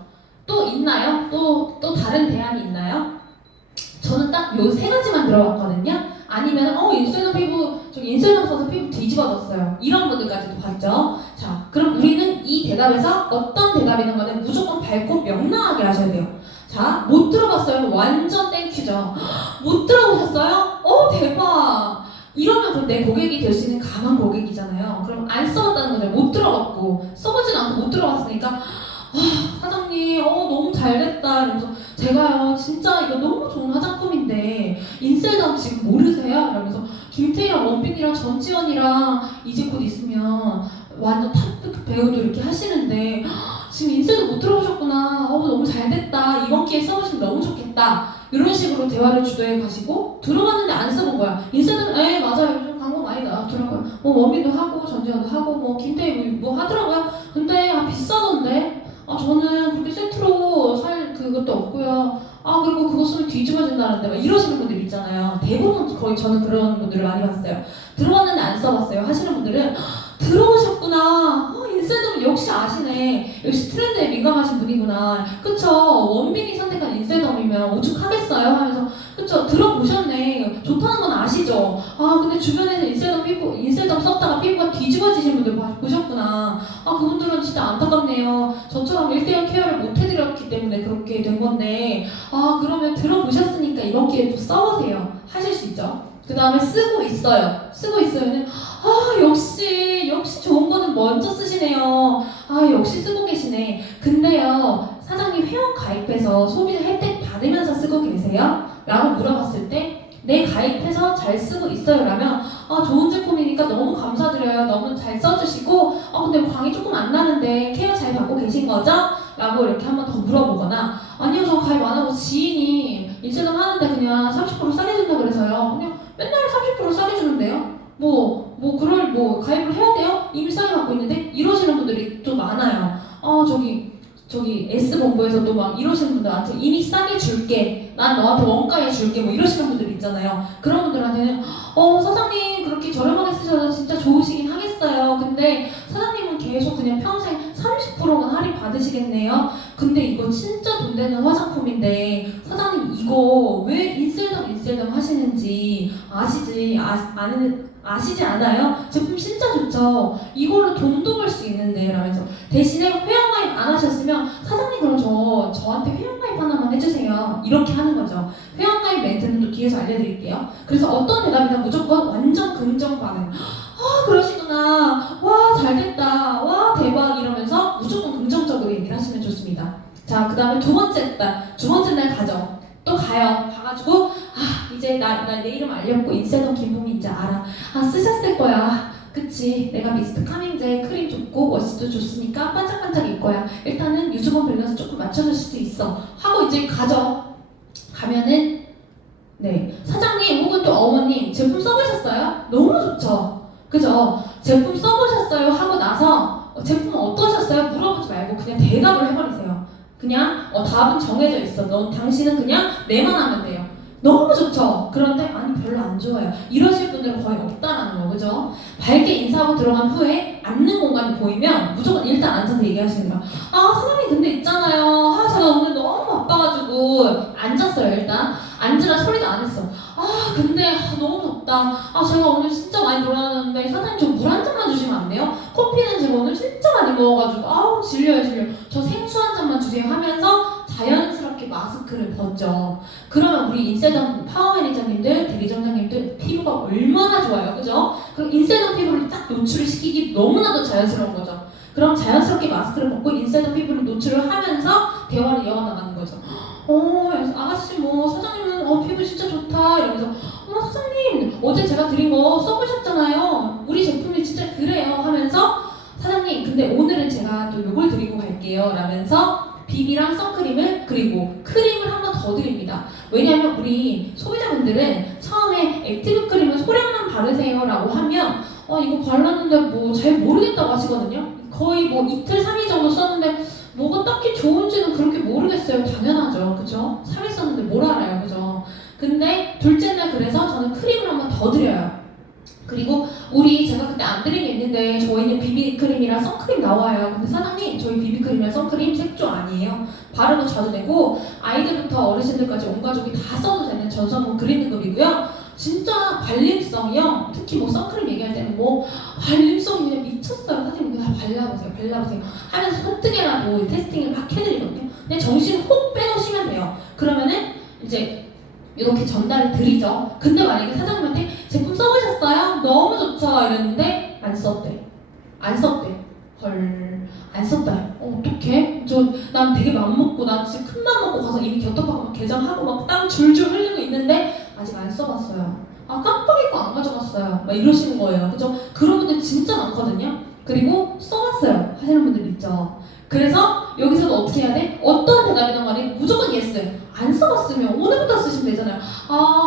또 있나요? 또 다른 대안이 있나요? 저는 딱 요 세 가지만 들어봤거든요. 아니면 인셀덤 피부 저기 인셀덤 써서 피부 뒤집어졌어요. 이런 분들까지도 봤죠. 자, 그럼 우리는 이 대답에서 어떤 대답이든 간에 무조건 밝고 명랑하게 하셔야 돼요. 자, 못 들어봤어요. 완전 땡큐죠. 못 들어보셨어요? 대박. 이러면 그럼 내 고객이 될 수 있는 강한 고객이잖아요. 그럼 안 써봤다는 거죠. 못 들어봤고 써보진 않고 못 들어봤으니까 사장님 너무 잘됐다 이러면서 제가요 진짜 이거 너무 좋은 화장품인데 인셀덤 지금 모르세요? 이러면서 김태희랑 원빈이랑 전지현이랑 이제 곧 있으면 완전 탑 배우도 이렇게 하시는데 지금 인셀덤 못 들어보셨구나. 너무 잘됐다. 이번 기회에 써보시면 너무 좋겠다. 이런 식으로 대화를 주도해 가시고 들어봤는데 안 써본 거야. 인셀덤 맞아요. 요즘 광고 많이 나왔더라고요. 원빈도 하고 전지현도 하고 김태희 뭐 하더라고요. 근데 비싸던데 저는 그렇게 세트로 살 그것도 없고요. 그리고 그거 쓰면 뒤집어진다는데 막 이러시는 분들 있잖아요. 대부분 거의 저는 그런 분들을 많이 봤어요. 들어봤는데 안 써봤어요 하시는 분들은 들어오셨구나. 인셀덤 역시 아시네. 역시 트렌드에 민감하신 분이구나. 그쵸? 원빈이 선택한 인셀덤이면 오죽하겠어요? 하면서 그쵸? 들어보셨네. 좋다는 건 아시죠? 근데 주변에서 인셀덤 썼다가 피부가 뒤집어지신 분들 보셨구나. 그분들은 진짜 안타깝네요. 저처럼 1대1 케어를 못 해드렸기 때문에 그렇게 된 건데 그러면 들어보셨으니까 이번 기회에 또 써보세요. 하실 수 있죠? 그 다음에 쓰고 있어요. 쓰고 있어요는 역시 좋은 거는 먼저 쓰시네요. 역시 쓰고 계시네. 근데요 사장님 회원 가입해서 소비자 혜택 받으면서 쓰고 계세요? 라고 물어봤을 때 네 가입해서 잘 쓰고 있어요 라면 좋은 제품이니까 너무 감사드려요. 너무 잘 써주시고 근데 광이 조금 안 나는데 케어 잘 받고 계신 거죠? 라고 이렇게 한번 더 물어보거나 아니요 저 가입 안 하고 지인이 인셀덤 하는데 그냥 30% 싸게 준다 그래서요. 그냥 맨날 30% 싸게 주는데요? 가입을 해야 돼요? 이미 싸게 받고 있는데? 이러시는 분들이 좀 많아요. 저기 S본부에서도 막 이러시는 분들한테 이미 싸게 줄게. 난 너한테 원가에 줄게. 뭐 이러시는 분들 있잖아요. 그런 분들한테는 사장님 그렇게 저렴하게 쓰셔서 진짜 좋으시긴 하겠어요. 근데 사장님은 계속 그냥 평생 30%만 할인 받으시겠네요. 근데 이거 진짜 돈 되는 화장품인데 사장님 이거 왜 인셀덤 하시는지 아시지 않아요? 제품 진짜 좋죠. 이걸로 돈도 벌 수 있는데 라면서 대신에 회원가입 안 하셨으면 사장님 그럼 저한테 회원가입 하나만 해주세요. 이렇게 하는 거죠. 회원가입 멘트는 또 뒤에서 알려드릴게요. 그래서 어떤 대답이나 무조건 완전 긍정 반응. 그러시구나. 와 잘됐다. 와 대박 이러면서 무조건 긍정적으로 얘기를 하시면 좋습니다. 자, 그 다음에 두 번째 날 가죠. 또 가요. 가가지고 이제 나 내 이름 알렸고 인셀덤 김봉인지 알아. 쓰셨을 거야. 그치? 내가 미스트 카밍제 크림 좋고 워시도 좋으니까 반짝반짝일 거야. 일단은 유수분 밸런스 조금 맞춰줄 수도 있어. 하고 이제 가죠. 가면은 사장님 혹은 또 어머님 제품 써보셨어요? 너무 좋죠? 그죠? 제품 써보셨어요? 하고 나서 제품 어떠셨어요? 물어보지 말고 그냥 대답을 해버리세요. 그냥 답은 정해져 있어. 당신은 그냥 내만 하면 돼요. 너무 좋죠? 그런데 아니 별로 안 좋아요. 이러실 분들은 거의 없다라는 거, 그죠? 밝게 인사하고 들어간 후에 앉는 공간이 보이면 무조건 일단 앉아서 얘기하시는 거야. 사장님 근데 있잖아요. 제가 오늘 너무 바빠가지고 앉았어요. 일단 앉으라 소리도 안 했어. 근데 너무 덥다. 제가 오늘 진짜 많이 놀았는데 사장님 저 물 한 잔만 주시면 안 돼요? 커피는 제가 오늘 진짜 많이 먹어가지고 질려요. 저 생수 한 잔만 주세요 하면서 자연스럽게 마스크를 벗죠. 그러면 우리 인셀덤 파워 매니저님들, 대리점장님들 피부가 얼마나 좋아요, 그죠? 그럼 인셀덤 피부를 딱 노출을 시키기 너무나도 자연스러운 거죠. 그럼 자연스럽게 마스크를 벗고 인사이드 피부를 노출을 하면서 대화를 이어나가는 거죠. 아가씨 뭐 사장님은 피부 진짜 좋다 이러면서 사장님 어제 제가 드린 거 써보셨잖아요. 우리 제품이 진짜 그래요 하면서 사장님 근데 오늘은 제가 또 요걸 드리고 갈게요 라면서 비비랑 선크림을 그리고 크림을 한 번 더 드립니다. 왜냐하면 우리 소비자분들은 처음에 액티브 크림을 소량만 바르세요 라고 하면 이거 발랐는데 뭐 잘 모르겠다고 하시거든요. 거의 뭐 이틀 3일 정도 썼는데 뭐가 딱히 좋은지는 그렇게 모르겠어요. 당연하죠. 그죠? 3일 썼는데 뭘 알아요. 그죠? 근데 둘째 날 그래서 저는 크림을 한 번 더 드려요. 그리고 제가 그때 안 드린 게 있는데 저희는 비비크림이랑 선크림 나와요. 근데 사장님 저희 비비크림이랑 선크림 색조 아니에요. 바르고 자도 되고 아이들부터 어르신들까지 온 가족이 다 써도 되는 전성분 그린 등급이고요. 진짜 발림성이요. 특히 뭐 선크림 얘기할 때는 뭐 발림성이 그냥 미쳤어요. 사장님 이거 다 발라보세요 하면서 손등에라도 테스팅을 막 해드리거든요. 근데 정신 혹 빼놓으시면 돼요. 그러면은 이제 이렇게 전달을 드리죠. 근데 만약에 사장님한테 제품 써보셨어요? 너무 좋죠 이랬는데 안 썼대. 헐, 안 썼다. 어떡해? 난 되게 맘먹고 난 진짜 큰 맘 먹고 가서 이미 곁덮하고 막 개장하고 막 땀 줄줄 흘리고 있는데 아직 안 써봤어요. 깜빡이고 안 가져갔어요. 막 이러시는 거예요. 그죠? 그런 분들 진짜 많거든요. 그리고 써봤어요 하시는 분들 있죠. 그래서 여기서도 어떻게 해야 돼? 어떤 대답이든 간에 무조건 예스. 안 써봤으면 오늘부터 쓰시면 되잖아요.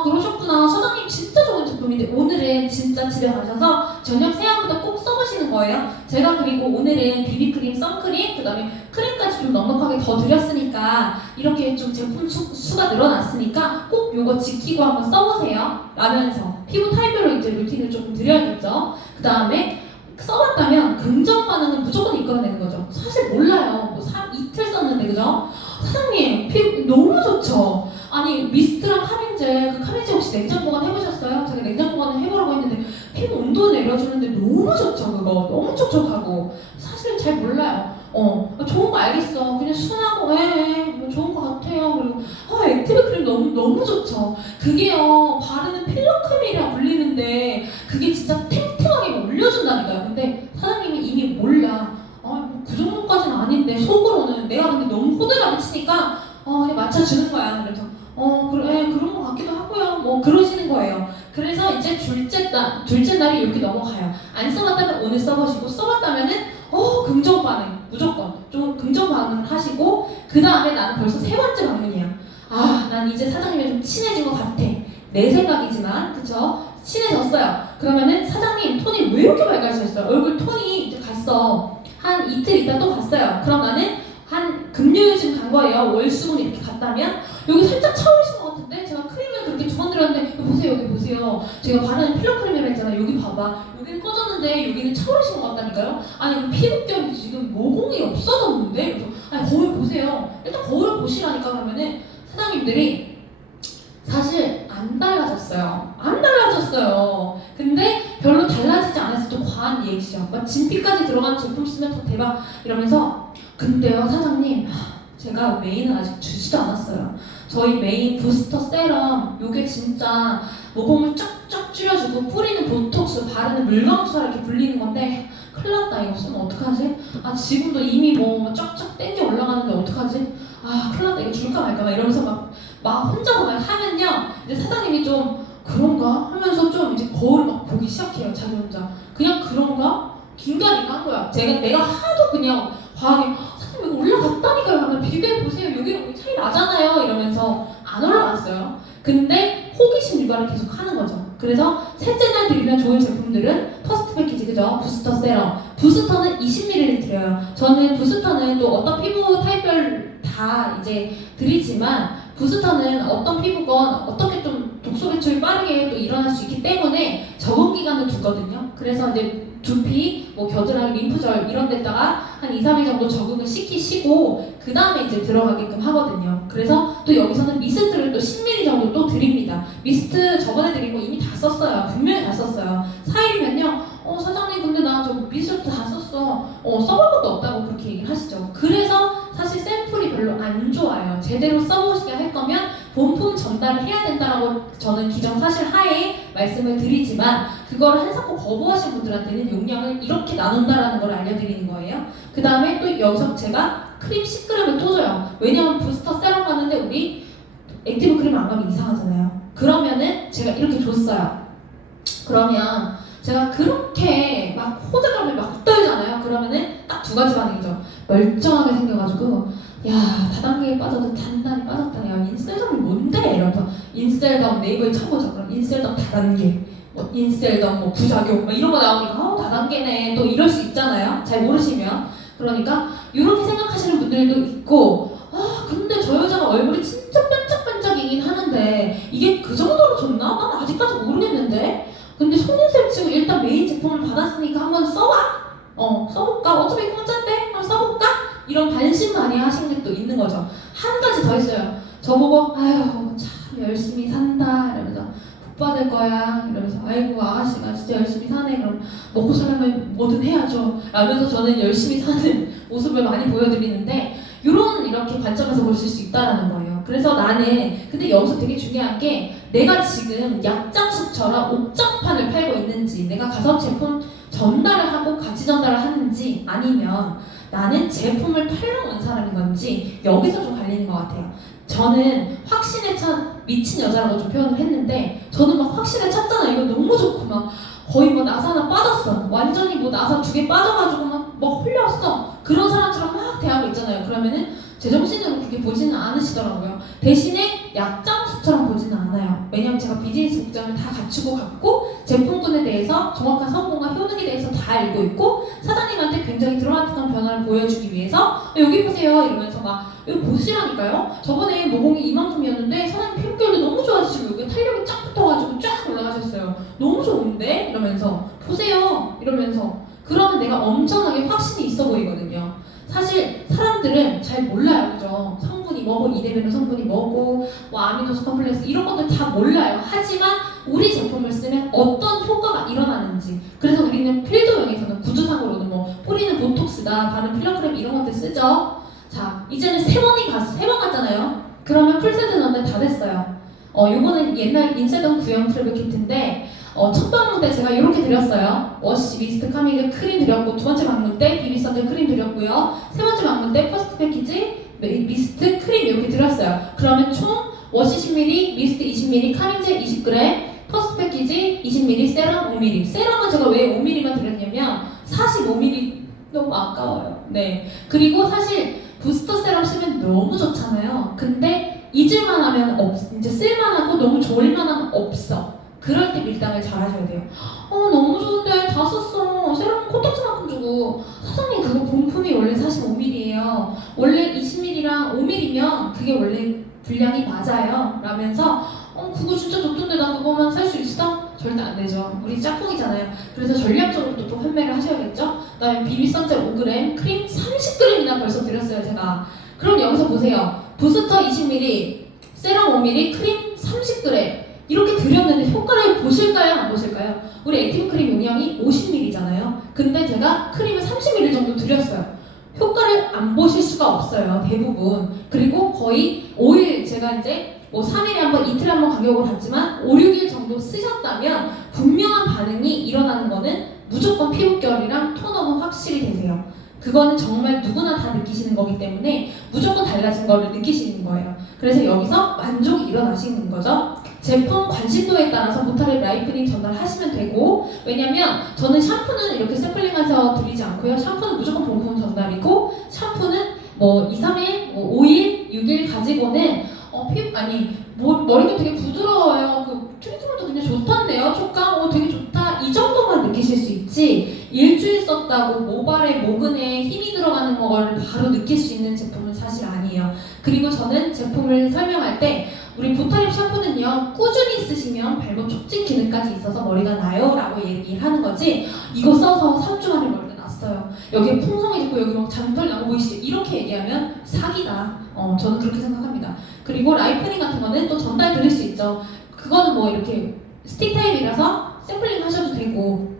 그러셨구나. 사장님 진짜 좋은 제품인데 오늘은 진짜 집에 가셔서 저녁 세안보다 꼭 써보시는 거예요. 제가 그리고 오늘은 비비크림, 선크림, 그 다음에 크림까지 좀 넉넉하게 더 드렸으니까 이렇게 좀 제품 수가 늘어났으니까 꼭 요거 지키고 한번 써보세요 라면서 피부 타입별로 이제 루틴을 조금 드려야겠죠. 그 다음에 써봤다면 긍정 반응은 무조건 이끌어내는 거죠. 사실 몰라요. 뭐 이틀 썼는데 그죠? 사장님 피부 너무 좋죠? 아니 미스트랑 카밍젤 그 카밍젤 혹시 냉장 보관 해보셨어요? 제가 냉장 보관을 해보라고 했는데 피부 온도 내려주는데 너무 좋죠. 그거 너무 촉촉하고 사실 잘 몰라요. 좋은 거 알겠어. 그냥 순하고 뭐 좋은 거 같아요. 그리고 액티브 크림 너무 좋죠. 그게요 바르는 필러 크림이라 불리는데 그게 진짜 탱탱하게 올려준다니까요. 근데 사장님이 이미 몰라. 그 정도까지는 아닌데 속으로는 내가 근데 너무 호들갑을 치니까 그냥 맞춰주는 거야. 그래서 그래 그런 거 같기도 하고요. 뭐 그러시는 거예요. 그래서 이제 둘째 날이 이렇게 넘어가요. 안 써봤다면 오늘 써보시고 써봤다면은 긍정 반응 무조건 좀 긍정 반응을 하시고 그 다음에 나는 벌써 세 번째 방문이야. 난 이제 사장님이 좀 친해진 것 같아. 내 생각이지만 그쵸? 친해졌어요. 그러면은 사장님 톤이 왜 이렇게 밝아지셨어요? 얼굴 톤이 이제 갔어. 한 이틀 있다 또 갔어요. 그럼 나는 한 금요일쯤 간 거예요. 월수금 이렇게 갔다면 여기 살짝 차오르신 것 같은데 제가 크림을 그렇게 두 번 드렸는데 여기 보세요. 제가 바르는 필러 크림이라 했잖아요. 여기 봐봐. 여기는 꺼졌는데 여기는 차오르신 것 같다니까요. 아니 피부결이 지금 모공이 없어졌는데 그래서 거울 보세요. 일단 거울을 보시라니까. 그러면은 사장님들이 사실 안 달라졌어요. 근데 별로 달라지지 않았을 때 과한 얘기죠. 막 진피까지 들어간 제품 쓰면 더 대박 이러면서 근데요 사장님 제가 메인은 아직 주지도 않았어요. 저희 메인 부스터 세럼 요게 진짜 모공을 쫙쫙 줄여주고 뿌리는 보톡스 바르는 물광수라 이렇게 불리는 건데 큰일 났다. 이거 쓰면 어떡하지? 지금도 이미 뭐 쫙쫙 땡겨 올라가는데 어떡하지? 큰일 났다. 이거 줄까 말까 막 이러면서 막 혼자서 막 하면요 이제 사장님이 좀 그런가? 하면서 좀 이제 거울을 막 보기 시작해요. 자기 혼자 그냥 그런가? 긴가민가 한 거야. 내가 하도 그냥 과하게 사장님 이거 올라갔다니까요. 하면 비교해보세요. 여기랑 차이 나잖아요. 이러면서 안 올라갔어요. 근데 호기심 유발을 계속 하는 거죠. 그래서 셋째 날 드리면 좋은 제품들은 퍼스트 패키지 그죠? 부스터 세럼. 부스터는 20ml 드려요. 저는 부스터는 또 어떤 피부 타입별 다 이제 드리지만 부스터는 어떤 피부건 어떻게 좀 독소 배출이 빠르게 또 일어날 수 있기 때문에 적응 기간을 두거든요. 그래서 이제 두피, 겨드랑이, 림프절 이런 데다가 한 2, 3일 정도 적응을 시키시고 그 다음에 이제 들어가게끔 하거든요. 그래서 또 여기서는 미스트를 또 10ml 정도 또 드립니다. 미스트 저번에 드린 거 이미 다 썼어요. 분명히 다 썼어요. 4일이면요. 사장님 근데 나 저 미스트 다 썼어. 써볼 것도 없다고 그렇게 얘기를 하시죠. 그래서 사실 샘플이 별로 안 좋아요. 제대로 써보시게 할 거면 본품 전달을 전달을 해야 된다라고 저는 기정사실 하에 말씀을 드리지만 그거를 한사코 거부하신 분들한테는 용량을 이렇게 나눈다라는 걸 알려드리는 거예요. 그 다음에 또 여기서 제가 크림 10g을 또 줘요. 왜냐면 부스터 세럼 가는데 우리 액티브 크림 안 가면 이상하잖아요. 그러면은 제가 이렇게 줬어요. 그러면 제가 그렇게 막 호들갑을 막 떨잖아요. 그러면은 딱 두 가지 반응이죠. 멀쩡하게 생겨가지고 야 다단계에 빠져도 단단히 빠졌다. 야 인셀덤이 뭔데? 이러면서 인셀덤 네이버에 쳐보죠. 그럼 인셀덤 다단계 뭐 인셀덤 뭐 부작용 뭐 이런 거 나오니까 다단계네 또 이럴 수 있잖아요. 잘 모르시면. 그러니까 이렇게 생각하시는 분들도 있고 근데 저 여자가 얼굴이 진짜 반짝반짝이긴 하는데 이게 그 정도로 좋나? 난 아직까지 모르겠는데 근데 속눈썹 치고 일단 메인 제품을 받았으니까 한번 써봐? 써볼까? 어차피 공짜인데? 한번 써볼까? 이런 반신반의 하시는 게 또 있는 거죠. 한 가지 더 있어요. 저보고 아유 참 열심히 산다 이러면서 복 받을 거야 이러면서 아이고 아가씨가 진짜 열심히 사네 그럼 먹고 살려면 뭐든 해야죠 라면서 저는 열심히 사는 모습을 많이 보여드리는데 이렇게 관점에서 보실 수 있다는 거예요. 그래서 나는 근데 여기서 되게 중요한 게 내가 지금 약장숙처럼 옥장판을 팔고 있는지 내가 가서 제품 전달을 하고 같이 전달을 하는지 아니면 나는 제품을 팔러 온 사람인 건지 여기서 좀 갈리는 것 같아요. 저는 확신에 찬 미친 여자라고 좀 표현을 했는데 저는 막 확신에 찼잖아. 이거 너무 좋고 막 거의 뭐 나사 하나 빠졌어. 완전히 뭐 나사 2개 빠져가지고 막 홀렸어. 그런 사람처럼 막 대하고 있잖아요. 그러면은 제정신으로 그렇게 보지는 않으시더라고요. 대신에 약장수처럼 보지는 않아요. 왜냐면 제가 비즈니스 목적을 다 갖추고 갔고 제품군에 대해서 정확한 성공과 효능에 대해서 다 알고 있고 사장님한테 굉장히 드라마틱한 변화를 보여주기 위해서 여기 보세요 이러면서 막 여기 보시라니까요. 저번에 모공이 이만큼이었는데 사장님 피부결도 너무 좋아지시고 여기 탄력이 쫙 붙어가지고 쫙 올라가셨어요. 너무 좋은데? 이러면서 보세요 이러면서 그러면 내가 엄청나게 확신이 있어 보이거든요. 사실 사람들은 잘 몰라요, 그죠? 성분이 뭐고 이데메린 성분이 뭐고 뭐 아미노스 컴플렉스 이런 것들 다 몰라요. 하지만 우리 제품을 쓰면 어떤 효과가 일어나는지 그래서 우리는 필드용에서는 구두상으로는 뭐 뿌리는 보톡스다, 바른 필러크림 이런 것들 쓰죠. 자, 이제는 세 번 갔잖아요. 그러면 풀세트 넣는데 다 됐어요. 요거는 옛날 인쇄던 구형 트래블 키트인데 첫 방문 때 제가 이렇게 드렸어요. 워시, 미스트, 카밍 크림 드렸고 두 번째 방문 때 비비 선젤 크림 드렸고요. 세 번째 방문 때 퍼스트 패키지 미스트, 크림 이렇게 드렸어요. 그러면 총 워시 10ml, 미스트 20ml, 카밍젤 20g, 퍼스트 패키지 20ml, 세럼 5ml. 세럼은 제가 왜 5ml만 드렸냐면 45ml 너무 아까워요. 네. 그리고 사실 부스터 세럼 쓰면 너무 좋잖아요. 근데 잊을만 하면 이제 쓸만하고 너무 좋을만하면 없어. 그럴 때 밀당을 잘 하셔야 돼요. 너무 좋은데 다 썼어. 세럼 코딱지만큼 주고 사장님 그거 본품이 원래 45ml예요. 원래 20ml랑 5ml면 그게 원래 분량이 맞아요. 라면서 그거 진짜 좋던데 나 그거만 살 수 있어? 절대 안 되죠. 우리 짝꿍이잖아요. 그래서 전략적으로 또 판매를 하셔야겠죠. 그다음에 비비 선젤 5g, 크림 30g이나 벌써 드렸어요 제가. 그럼 여기서 보세요. 부스터 20ml, 세럼 5ml, 크림 30g 이렇게 드렸는데 효과를 보실까요? 안 보실까요? 우리 액티브 크림 용량이 50ml잖아요. 근데 제가 크림을 30ml 정도 드렸어요. 효과를 안 보실 수가 없어요. 대부분. 그리고 거의 5일 제가 이제 뭐 3일에 한번 이틀에 한번 가격을 받지만 5, 6일 정도 쓰셨다면 분명한 반응이 일어나는 거는 무조건 피부결이랑 톤업은 확실히 되세요. 그거는 정말 누구나 다 느끼시는 거기 때문에 무조건 달라진 거를 느끼시는 거예요. 그래서 여기서 만족이 일어나시는 거죠. 제품 관심도에 따라서 보타립 라이프닝 전달하시면 되고 왜냐면 저는 샤프는 이렇게 샘플링해서 드리지 않고요. 샤프는 무조건 본품 전달이고 샤프는 뭐 2, 3일, 뭐 5일, 6일 가지고는 머리가 되게 부드러워요. 그 트리트먼트 그냥 좋던데요. 촉감 되게 좋다. 이 정도만 느끼실 수 있지 일주일 썼다고 모발에 모근에 힘이 들어가는 걸 바로 느낄 수 있는 제품은 사실 아니에요. 그리고 저는 제품을 설명할 때 우리 보타립 샴푸는요 꾸준히 쓰시면 발목 촉진 기능까지 있어서 머리가 나요 라고 얘기하는 거지 이거 써서 3주 만에 머리가 났어요 여기에 풍성해지고 여기 막 장털 나고 보이시죠 이렇게 얘기하면 사기다. 저는 그렇게 생각합니다. 그리고 라이프닝 같은 거는 또 전달 드릴 수 있죠. 그거는 뭐 이렇게 스틱 타입이라서 샘플링 하셔도 되고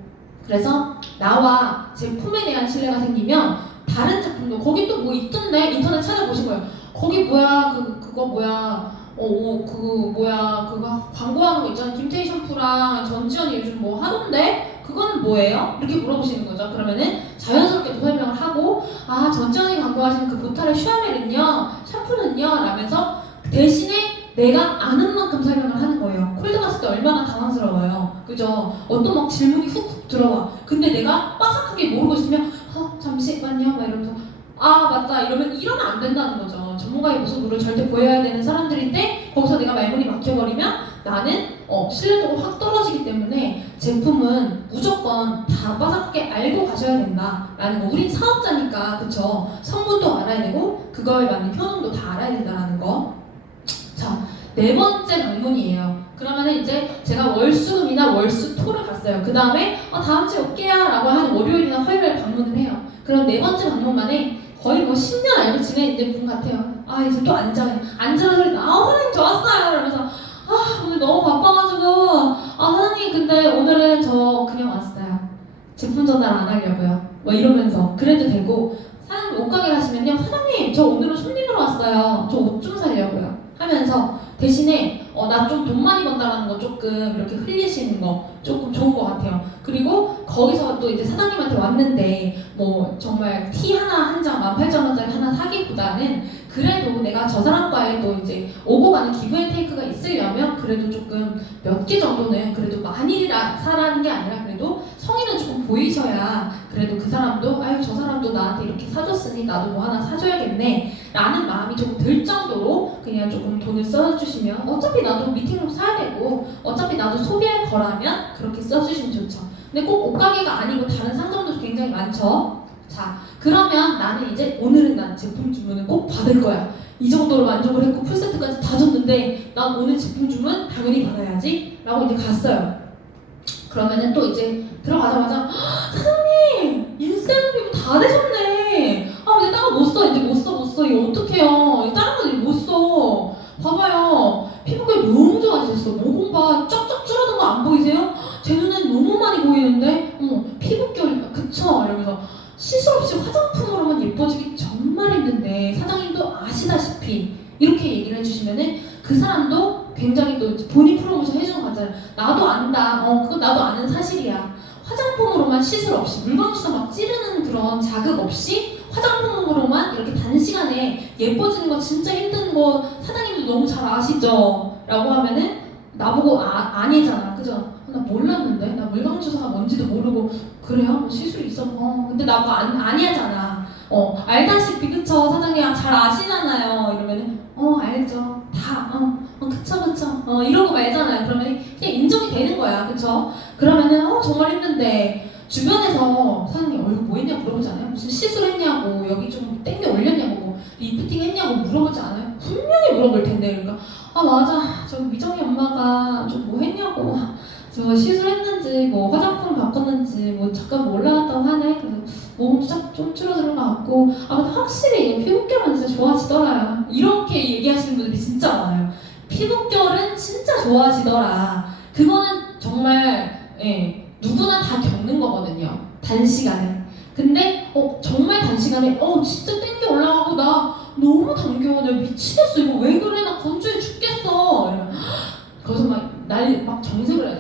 그래서 나와 제품에 대한 신뢰가 생기면 다른 제품도 거기 또 뭐 있던데 인터넷 찾아보신 거예요. 거기 뭐야 그거 뭐야 그거 광고하는 거 있잖아. 김태희 샴푸랑 전지현이 요즘 뭐 하던데? 그거는 뭐예요? 이렇게 물어보시는 거죠. 그러면은 자연스럽게 또 설명을 하고, 아, 전지현이 광고하시는 그 보탈의 슈아멜은요, 샴푸는요, 라면서 대신에 내가 아는 만큼 설명을 하는 거예요. 콜드 갔을 때 얼마나 당황스러워요. 그죠? 어떤 막 질문이 훅훅 들어와. 근데 내가 빠삭하게 모르고 있으면, 잠시만요. 막 이러면서, 아, 맞다. 이러면 안 된다는 거죠. 전문가의 모습으로 절대 보여야 되는 사람들인데, 거기서 내가 말문이 막혀버리면 나는 신뢰도가 확 떨어지기 때문에 제품은 무조건 다 빠삭하게 알고 가셔야 된다라는 거. 우린 사업자니까, 그쵸? 성분도 알아야 되고, 그거에 맞는 효능도 다 알아야 된다는 거. 자, 네 번째 방문이에요. 그러면은 이제 제가 월수금이나 월수토를 갔어요. 그 다음에 다음 주에 올게요 라고 하는 월요일이나 화요일에 방문을 해요. 그럼 네 번째 방문만에 거의 뭐 10년 알고 지낸 이제 분 같아요. 아, 이제 또 앉아요. 앉으라는 소리, 사장님 저 왔어요. 이러면서, 오늘 너무 바빠가지고, 사장님 근데 오늘은 저 그냥 왔어요. 제품 전달 안 하려고요. 뭐 이러면서. 그래도 되고, 사장님 옷가게 하시면요. 사장님 저 오늘은 손님으로 왔어요. 저 옷 좀 사려고요. 하면서 대신에 나 좀 돈 많이 번다라는 거 조금 이렇게 흘리시는 거 조금 좋은 것 같아요. 그리고 거기서 또 이제 사장님한테 왔는데 뭐 정말 티 하나 한 장 18,000원짜리 하나 사기보다는 그래도 내가 저 사람과의 또 이제 오고 가는 기브앤테이크가 있으려면 그래도 조금 몇 개 정도는 그래도 많이 사라는 게 아니라 그래도 성의는 조금 보이셔야 그래도 그 사람도 아유 저 사람도 나한테 이렇게 사줬으니 나도 뭐 하나 사줘야겠네 라는 마음이 조금 들 정도로 그냥 조금 돈을 써주시면 어차피 나도 미팅룸 사야 되고 어차피 나도 소비할 거라면 그렇게 써주시면 좋죠. 근데 꼭 옷가게가 아니고 다른 상점도 굉장히 많죠. 자, 그러면 나는 이제 오늘은 난 제품 주문을 꼭 받을 거야. 이 정도로 만족을 했고 풀세트까지 다 줬는데 난 오늘 제품 주문 당연히 받아야지 라고 이제 갔어요. 그러면은 또 이제 들어가자마자 사장님 인셀 피부 다 되셨네. 이제 다른 거 못 써. 이제 못 써. 이거 어떡해요. 다른 거 이제 못 써. 봐봐요. 피부가 너무 좋아지셨어. 모공 봐. 쫙쫙 줄어든 거 안 보이세요? 제 눈엔 너무 많이 보이는데 피부결 그쵸? 이러면서 시술 없이 화장품으로만 예뻐지기 정말 힘든데 사장님도 아시다시피 이렇게 얘기를 해주시면은 그 사람도 굉장히 또 본인 프로모션 해주는 거 같잖아요. 나도 안다. 그거 나도 아는 사실이야. 화장품으로만 시술 없이 물광지도 막 찌르는 그런 자극 없이 화장품으로만 이렇게 단시간에 예뻐지는 거 진짜 힘든 거 사장님도 너무 잘 아시죠? 라고 하면은 나보고 아니잖아. 그죠? 나 몰랐는데? 나 물광주사가 뭔지도 모르고 그래요? 뭐 시술이 있어? 근데 나보고 아니하잖아. 알다시피 그쵸? 사장님 잘 아시잖아요. 이러면은 알죠. 다 그쵸 이러고 말잖아요. 그러면 그냥 인정이 되는 거야. 그쵸? 그러면은 정말 힘든데 주변에서 사장님 얼굴 뭐 했냐고 물어보지 않아요? 무슨 시술했냐고 여기 좀 땡겨 올렸냐고 뭐 리프팅 했냐고 물어보지 않아요? 분명히 물어볼 텐데 그러니까 맞아 저기 미정이 엄마가 좀 뭐 했냐고 저 시술했는지 뭐 화장품 바꿨는지 뭐 잠깐 뭐 올라갔다고 하네. 그래서 몸도 좀 줄어드는 것 같고 근데 확실히 피부결은 진짜 좋아지더라요. 이렇게 얘기하시는 분들이 진짜 많아요. 피부결은 진짜 좋아지더라. 그거는 정말 누구나 다 겪는 거거든요. 단시간에. 근데 정말 단시간에 진짜 땡겨 올라가고 나 너무 당겨. 내가 미치겠어. 이거 왜 그래? 나 건조해 죽겠어. 이러면 거기서 막 정색을 해요.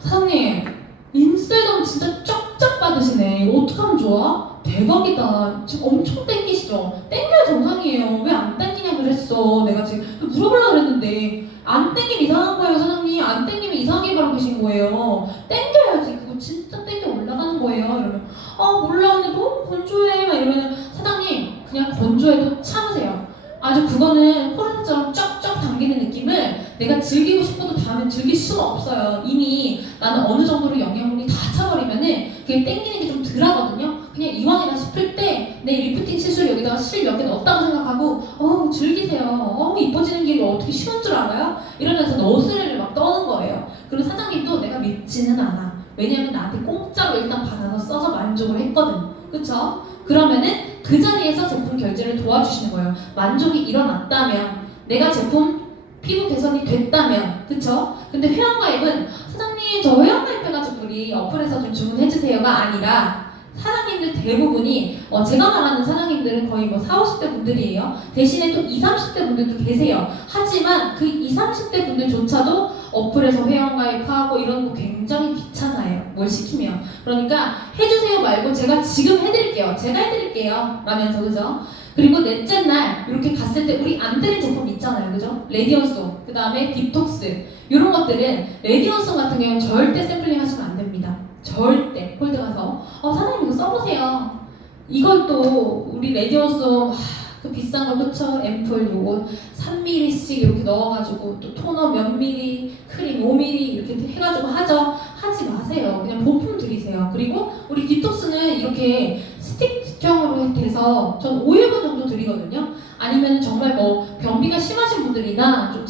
사장님 인셀덤 진짜 쫙쫙 받으시네. 이거 어떡하면 좋아? 대박이다. 지금 엄청 땡기시죠? 땡겨야 정상이에요. 왜 안 땡기냐 그랬어. 내가 지금 물어보려고 그랬는데 안 땡기면 이상한 거예요 사장님. 안 땡기면 이상하게 바르고 계신 거예요. 땡겨야지. 그거 진짜 땡겨 올라가는 거예요. 이러면 몰라 근데 너무 건조해. 막 이러면 사장님 그냥 건조해도 참으세요. 아주 그거는 호르몬처럼 쫙쫙 당기는 느낌을 내가 즐기고 싶어도 다음에 즐길 수가 없어요. 이미 나는 어느 정도로 영양분이 다 차버리면은 그게 땡기는 게 좀 덜하거든요. 그냥 이왕이다 싶을 때 내 리프팅 시술 여기다가 실 몇 개 넣었다고 생각하고 즐기세요. 이뻐지는 게 어떻게 쉬운 줄 알아요? 이러면서 너스레를 막 떠는 거예요. 그리고 사장님도 내가 믿지는 않아. 왜냐면 나한테 공짜로 일단 받아서 써서 만족을 했거든. 그쵸? 그러면은 그 자리에서 제품 결제를 도와주시는 거예요. 만족이 일어났다면 내가 제품 피부 개선이 됐다면 그쵸? 근데 회원가입은 사장님 저 회원가입해가지고 우리 어플에서 좀 주문해주세요가 아니라 사장님들 대부분이 제가 말하는 사장님들은 거의 뭐 40, 50대 분들이에요. 대신에 또 20, 30대 분들도 계세요. 하지만 그 20, 30대 분들조차도 어플에서 회원가입하고 이런 거 굉장히 귀찮아요. 뭘 시키면. 그러니까 해주세요 말고 제가 지금 해드릴게요. 제가 해드릴게요. 라면서 그죠? 그리고 넷째 날 이렇게 갔을 때 우리 안 드린 제품 있잖아요. 그죠? 레디언송, 그 다음에 딥톡스 이런 것들은 레디언송 같은 경우는 절대 샘플링 하시면 안 됩니다. 절대 홀드 가서 사장님 이거 써보세요. 이걸 또 우리 레디언송 그 비싼 거 그쵸? 앰플 요거 3mm씩 이렇게 넣어가지고 또 토너 몇 미리, 크림 5mm 이렇게 해가지고 하죠. 하지 마세요. 그냥 본품 드리세요. 그리고 우리 딥톡스는 이렇게 스틱형으로 돼서 전 5일분 정도 드리거든요. 아니면 정말 뭐 변비가 심하신 분들이나 좀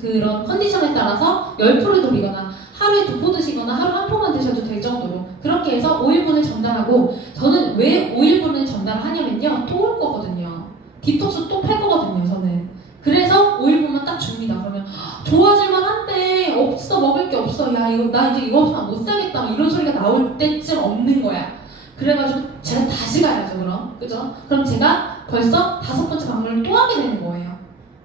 그런 컨디션에 따라서 10포를 드리거나 하루에 2포 드시거나 하루 1포만 드셔도 될 정도로 그렇게 해서 5일분을 전달하고 저는 왜 5일분을 전달하냐면요. 또 올 거거든요. 딥톡스 또 팔 거거든요. 저는. 그래서 5일분만 딱 줍니다. 그러면 좋아질만 한데 없어 먹을 게 없어. 야 이거 나 이제 이거 없으면 못 사겠다. 이런 소리가 나올 때쯤 없는 거야. 그래가지고 제가 다시 가야죠. 그럼 그죠? 그럼 제가 벌써 5번째 방문을 또 하게 되는 거예요.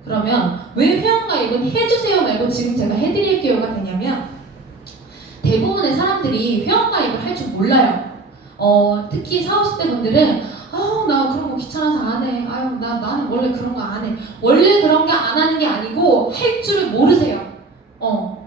그러면 왜 회원가입은 해주세요 말고 지금 제가 해드릴게요가 되냐면 대부분의 사람들이 회원가입을 할 줄 몰라요. 특히 40, 50대 분들은 나 그런 거 귀찮아서 안 해. 나는 원래 그런 거 안 해. 원래 그런 거 안 하는 게 아니고 할 줄을 모르세요.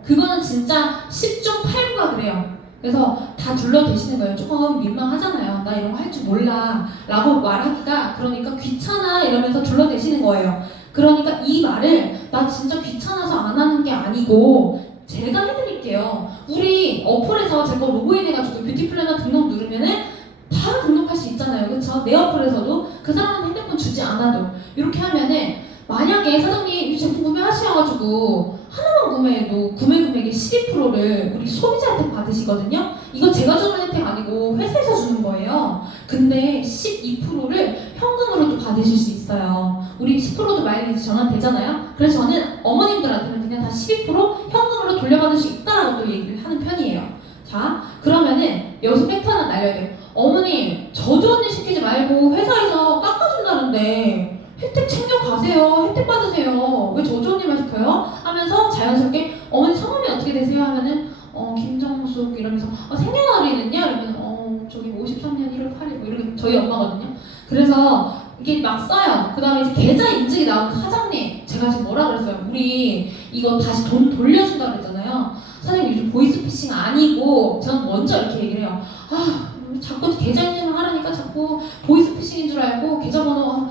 그거는 진짜 10중 8구가 그래요. 그래서 다 둘러대시는 거예요. 조금 민망하잖아요. 나 이런 거 할 줄 몰라 라고 말하기가 그러니까 귀찮아 이러면서 둘러대시는 거예요. 그러니까 이 말을 나 진짜 귀찮아서 안 하는 게 아니고 제가 해드릴게요. 우리 어플에서 제가 로그인 해가지고 뷰티 플래너 등록 누르면은 다 등록할 수 있잖아요. 그쵸? 내 어플에서도 그 사람한테 핸드폰 주지 않아도 이렇게 하면은 만약에 사장님 이 제품 구매하셔가지고 하나만 구매해도 구매 금액의 12%를 우리 소비자한테 받으시거든요. 이거 제가 주는 혜택 아니고 회사에서 주는 거예요. 근데 12%를 현금으로도 받으실 수 있어요. 우리 10%도 마일리지 전환되잖아요. 그래서 저는 어머님들한테는 그냥 다 12% 현금으로 돌려받을 수 있다라고 또 얘기를 하는 편이에요. 자, 그러면은 여기서 팩트 하나 날려야 돼요. 어머님, 저주 언니 시키지 말고 회사에서 깎아준다는데 혜택 챙겨가세요. 혜택 받으세요. 왜 저주 언니만 시켜요? 하면서 자연스럽게 어머니 성함이 어떻게 되세요? 하면은 김정숙 이러면서 생년월일은요? 이러면 저기 53년 1월 8일 뭐 이렇게 저희 엄마거든요. 그래서 이게 막 써요. 그 다음에 이제 계좌 인증이 나오면 사장님 제가 지금 뭐라 그랬어요? 우리 이거 다시 돈 돌려준다 그랬잖아요. 사장님 요즘 보이스피싱 아니고 저는 먼저 이렇게 얘기를 해요. 자꾸 계좌 인증을 하라니까 자꾸 보이스피싱인 줄 알고 계좌번호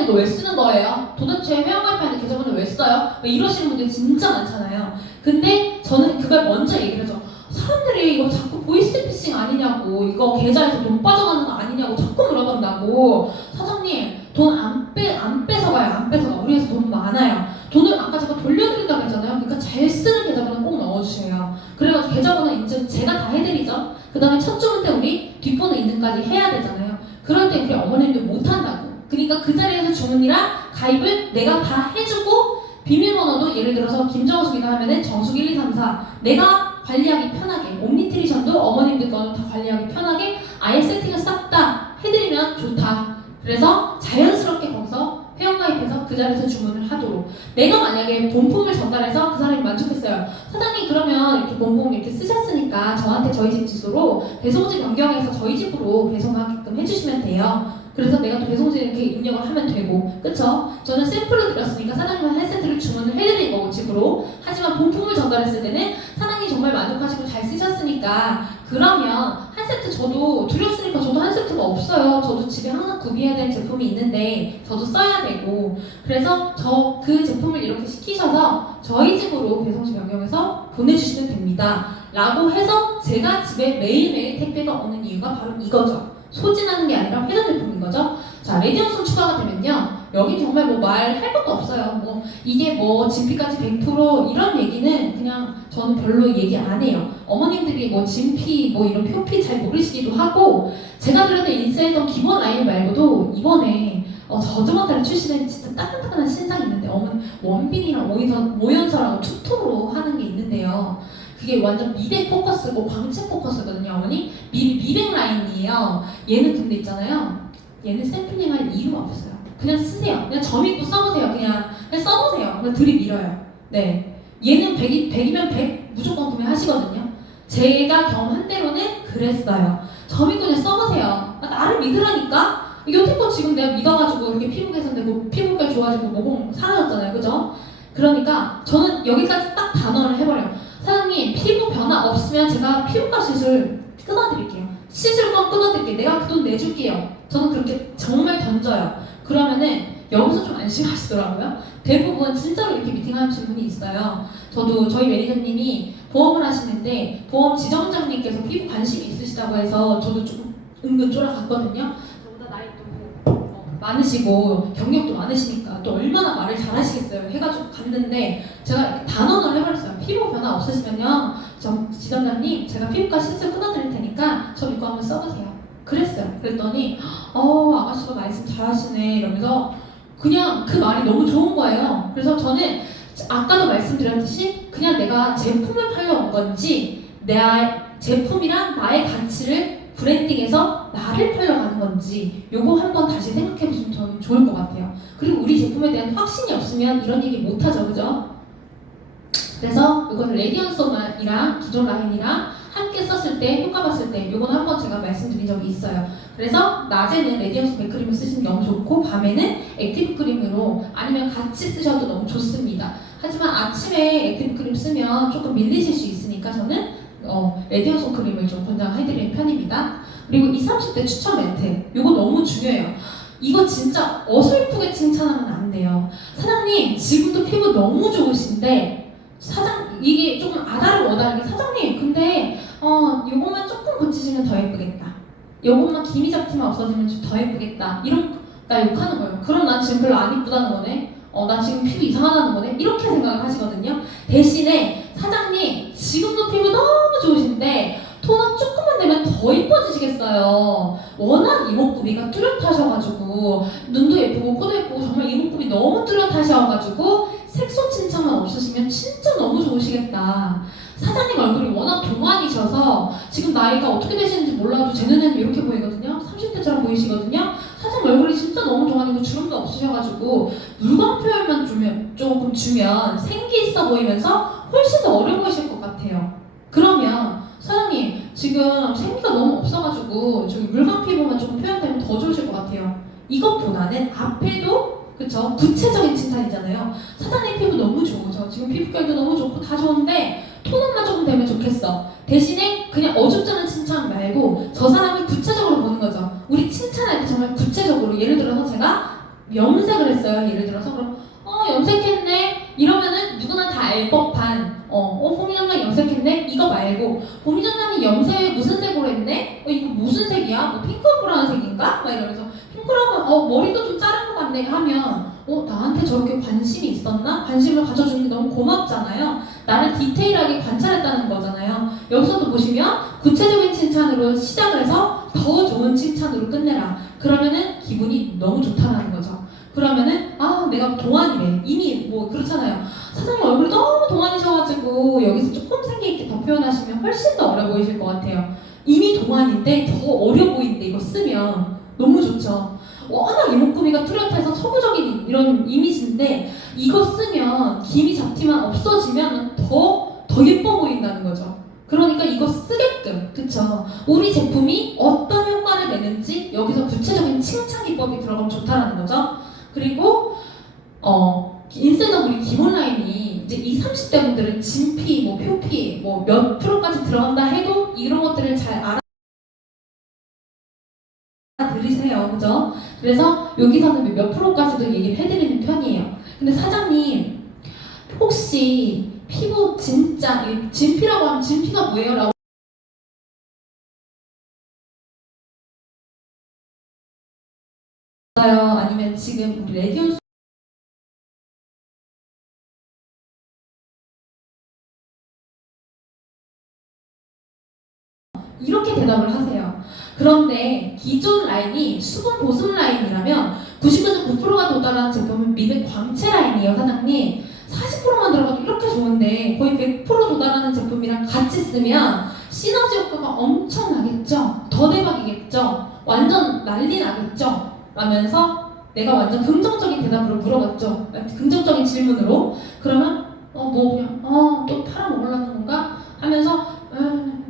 이거 왜 쓰는 거예요? 도대체 회원가입하는데 계좌번호 왜 써요? 이러시는 분들 진짜 많잖아요. 근데 저는 그걸 먼저 얘기를 해줘. 사람들이 이거 자꾸 보이스피싱 아니냐고 이거 계좌에서 돈 빠져가는 거 아니냐고 자꾸 물어본다고. 사장님 돈 안 뺏어가요. 안 뺏어가. 우리 회사 돈 많아요. 돈을 아까 제가 돌려드린다고 했잖아요. 그러니까 잘 쓰는 계좌번호 꼭 넣어주세요. 그래가지고 계좌번호 인증 제가 다 해드리죠. 그 다음에 첫 주문 때 우리 뒷번호 인증까지 해야 되잖아요. 그럴 때 우리 어머님들 못한다고. 그러니까 그 자리에서 주문이랑 가입을 내가 다 해주고 비밀번호도 예를 들어서 김정숙이다 하면은 정숙 1, 2, 3, 4 내가 관리하기 편하게 옴니트리션도 어머님들 거는 다 관리하기 편하게 아예 세팅을 싹 다 해드리면 좋다. 그래서 자연스럽게 거기서 회원가입해서 그 자리에서 주문을 하도록. 내가 만약에 본품을 전달해서 그 사람이 만족했어요. 사장님 그러면 이렇게 본품 이렇게 쓰셨으니까 저한테 저희 집 주소로 배송지 변경해서 저희 집으로 배송하게끔 해주시면 돼요. 그래서 내가 또 배송지 이렇게 입력을 하면 되고, 그쵸? 저는 샘플을 드렸으니까 사장님한테 한 세트를 주문을 해드린 거고 집으로. 하지만 본품을 전달했을 때는 사장님 정말 만족하시고 잘 쓰셨으니까 그러면 한 세트 저도 드렸으니까 저도 한 세트가 없어요. 저도 집에 항상 구비해야 될 제품이 있는데 저도 써야 되고, 그래서 저 그 제품을 이렇게 시키셔서 저희 집으로 배송지 변경해서 보내주시면 됩니다 라고 해서 제가 집에 매일매일 택배가 오는 이유가 바로 이거죠. 소진하는 게 아니라 회전 제품인 거죠. 자, 레디언송 추가가 되면요, 여기 정말 뭐 말할 것도 없어요. 뭐 이게 뭐 진피까지 100% 이런 얘기는 그냥 저는 별로 얘기 안 해요. 어머님들이 뭐 진피 뭐 이런 표피 잘 모르시기도 하고, 제가 그래도 인스타했던 기본 라인 말고도 이번에 저저번 달에 출시된 진짜 따끈따끈한 신상이 있는데, 어머니 원빈이랑 오연서랑 투톱으로 하는 게 있는데요. 그게 완전 미백 포커스고 광채 포커스거든요, 어머니. 미백 라인이에요. 얘는 근데 있잖아요. 얘는 샘플링할 이유가 없어요. 그냥 쓰세요. 그냥 점 있고 써보세요. 그냥 써보세요. 그냥 들이밀어요. 네. 얘는 100이면 100 무조건 구매하시거든요. 제가 경험한 대로는 그랬어요. 점 있고 그냥 써보세요. 나를 믿으라니까. 여태껏 지금 내가 믿어가지고 이렇게 피부 개선되고 피부가 좋아지고 모공 사라졌잖아요, 그죠? 그러니까 저는 여기까지 딱 단언을 해버려요. 사장님, 피부 변화 없으면 제가 피부과 시술 끊어드릴게요. 시술권 끊어드릴게요. 내가 그 돈 내줄게요. 저는 그렇게 정말 던져요. 그러면은 여기서 좀 안심하시더라고요. 대부분 진짜로 이렇게 미팅하시는 분이 있어요. 저도 저희 매니저님이 보험을 하시는데 보험 지점장님께서 피부 관심이 있으시다고 해서 저도 조금 은근 쫄아갔거든요. 저보다 나이도 많으시고 경력도 많으시니까 또 얼마나 말을 잘하시겠어요. 해가지고 갔는데 제가 단언을 해버렸어요. 피부 변화 없으시면요, 지점장님 제가 피부과 시술 끊어드릴 테니까 저 믿고 한번 써보세요. 그랬어요. 그랬더니 아가씨가 말씀 잘하시네 이러면서 그냥 그 말이 너무 좋은 거예요. 그래서 저는 아까도 말씀드렸듯이 그냥 내가 제품을 팔러 온 건지 내 제품이란 나의 가치를 브랜딩해서 나를 팔러 가는 건지 요거 한번 다시 생각해 보시면 저는 좋을 것 같아요. 그리고 우리 제품에 대한 확신이 없으면 이런 얘기 못 하죠, 그죠? 그래서 이거는 레디언소이랑 기존 라인이랑 함께 썼을 때 효과 봤을 때 요거는 한번 제가 말씀드린 적이 있어요. 그래서 낮에는 레디언스 백크림을 쓰시면 너무 좋고 밤에는 액티브 크림으로 아니면 같이 쓰셔도 너무 좋습니다. 하지만 아침에 액티브 크림 쓰면 조금 밀리실 수 있으니까 저는 레디언스 크림을 좀 권장해드리는 편입니다. 그리고 20, 30대 추천 멘트 요거 너무 중요해요. 이거 진짜 어설프게 칭찬하면 안 돼요. 사장님 지금도 피부 너무 좋으신데 이게 조금 아다르고 어다르게 사장님 근데 요것만 조금 고치시면 더 예쁘겠다. 요것만 기미 잡티만 없어지면 좀 더 예쁘겠다. 나 욕하는 거예요. 그럼 난 지금 별로 안 이쁘다는 거네. 나 지금 피부 이상하다는 거네. 이렇게 생각을 하시거든요. 대신에 사장님 지금도 피부 너무 좋으신데 톤업 조금만 되면 더 이뻐지시겠어요. 워낙 이목구비가 뚜렷하셔가지고 눈도 예쁘고 코도 예쁘고 정말 이목구비 너무 뚜렷하셔가지고 색소 침착만 없으시면 진짜 너무 좋으시겠다. 사장님 얼굴이 워낙 동안이셔서 지금 나이가 어떻게 되시는지 몰라도 제 눈에는 이렇게 보이거든요. 30대처럼 보이시거든요. 사장님 얼굴이 진짜 너무 동안이고 주름도 없으셔가지고 물광 표현만 조금 주면 생기 있어 보이면서 훨씬 더 어려 보이실 것 같아요. 그러면 사장님 지금 생기가 너무 없어가지고 저기 물광 피부만 조금 표현되면 더 좋으실 것 같아요. 이것보다는 앞에도 그쵸? 구체적인 칭찬이잖아요. 사장님 피부 너무 좋죠. 지금 피부결도 너무 좋고 다 좋은데 톤업만 조금 되면 좋겠어. 대신에 그냥 어줍잖은 칭찬 말고 저 사람을 구체적으로 보는 거죠. 우리 칭찬할 때 정말 구체적으로 예를 들어서 제가 염색을 했어요. 예를 들어서 그럼 염색했네 이러면은 누구나 다 알 법한 홍미정님 염색했네 이거 말고 홍미정님 염색 무슨 색으로 했네? 이거 무슨 색이야? 뭐 핑크 브라운색인가? 막 이러면서 핑크라고 머리도 좀 자른 것 같네 하면 나한테 저렇게 관심이 있었나? 관심을 가져주는 게 너무 고맙잖아요. 나를 디테일하게 관찰했다는 거잖아요. 여기서도 보시면 구체적인 칭찬으로 시작을 해서 더 좋은 칭찬으로 끝내라. 그러면은 기분이 너무 좋다는 거죠. 그러면은 내가 동안이래. 이미 뭐 그렇잖아요. 사장님 얼굴이 너무 동안이셔가지고 여기서 조금 생기 있게 더 표현하시면 훨씬 더 어려 보이실 것 같아요. 이미 동안인데 더 어려 보이는데 이거 쓰면 너무 좋죠. 워낙 이목구비가 뚜렷해서 서구적인 이런 이미지인데 이거 쓰면 기미 잡티만 없어지면 더 예뻐 보인다는 거죠. 그러니까 이거 쓰게끔, 그쵸? 우리 제품이 어떤 효과를 내는지 여기서 구체적인 칭찬 기법이 들어가면 좋다는 거죠. 그리고 인쇄적 우리 기본 라인이 이제 20, 30대 분들은 진피, 표피, 몇 프로까지 들어간다 해도 이런 것들을 잘 들으세요, 그죠? 그래서 여기서는 몇 프로까지도 얘기를 해드리는 편이에요. 근데 사장님 혹시 피부 진짜 진피라고 하면 진피가 뭐예요? 라고 아니면 지금 우리 레디온스 이렇게 대답을 하세요. 그런데 기존 라인이 수분 보습 라인이라면 99.9%가 도달한 제품은 미백 광채 라인이에요, 사장님. 40%만 들어가도 이렇게 좋은데 거의 100% 도달하는 제품이랑 같이 쓰면 시너지 효과가 엄청 나겠죠? 더 대박이겠죠? 완전 난리 나겠죠? 라면서 내가 완전 긍정적인 대답으로 물어봤죠. 긍정적인 질문으로. 그러면 뭐 그냥 또 팔아먹으려는 건가? 하면서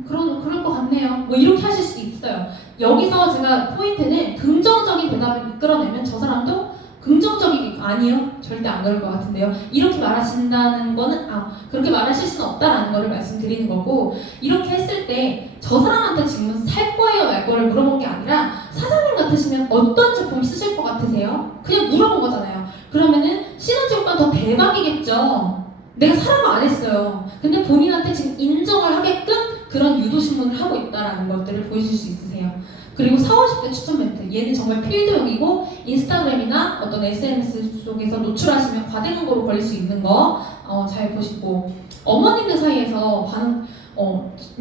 그럴 것 같네요. 뭐 이렇게 하실 수도 있어요. 여기서 제가 포인트는 긍정적인 대답을 이끌어내면 저 사람도 긍정적이게 아니요 절대 안 그럴 것 같은데요 이렇게 말하신다는 거는 그렇게 말하실 수는 없다라는 거를 말씀드리는 거고 이렇게 했을 때 저 사람한테 지금 살 거예요 말 거를 물어본 게 아니라 사장님 같으시면 어떤 제품 쓰실 것 같으세요? 그냥 물어본 거잖아요. 그러면은 시너지 효과 더 대박이겠죠. 내가 사람을 안 했어요. 근데 본인한테 지금 인정을 하게끔 그런 유도신문을 하고 있다라는 것들을 보여줄 수 있으세요. 그리고 4, 50대 추천 멘트 얘는 정말 필드용이고 인스타그램이나 어떤 SNS 속에서 노출하시면 과대광고로 걸릴 수 있는 거 잘 보시고 어머님들 사이에서 반응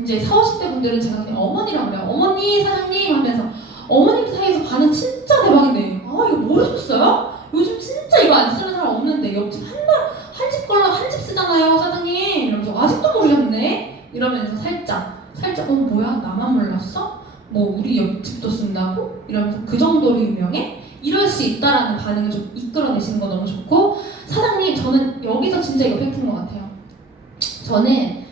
이제 4, 50대 분들은 제가 그냥 어머니라고 그래요. 어머니 사장님 하면서 어머님들 사이에서 반응 진짜 대박인데 이거 모르셨어요? 요즘 진짜 이거 안 쓰는 사람 없는데 옆집 한 집 걸로 한 집 쓰잖아요 사장님 이러면서 아직도 모르셨네? 이러면서 살짝 뭐야 나만 몰랐어? 뭐 우리 옆집도 쓴다고? 이러면서 그 정도로 유명해? 이럴 수 있다라는 반응을 좀 이끌어내시는 거 너무 좋고 사장님 저는 여기서 진짜 이거 팩트인 것 같아요. 저는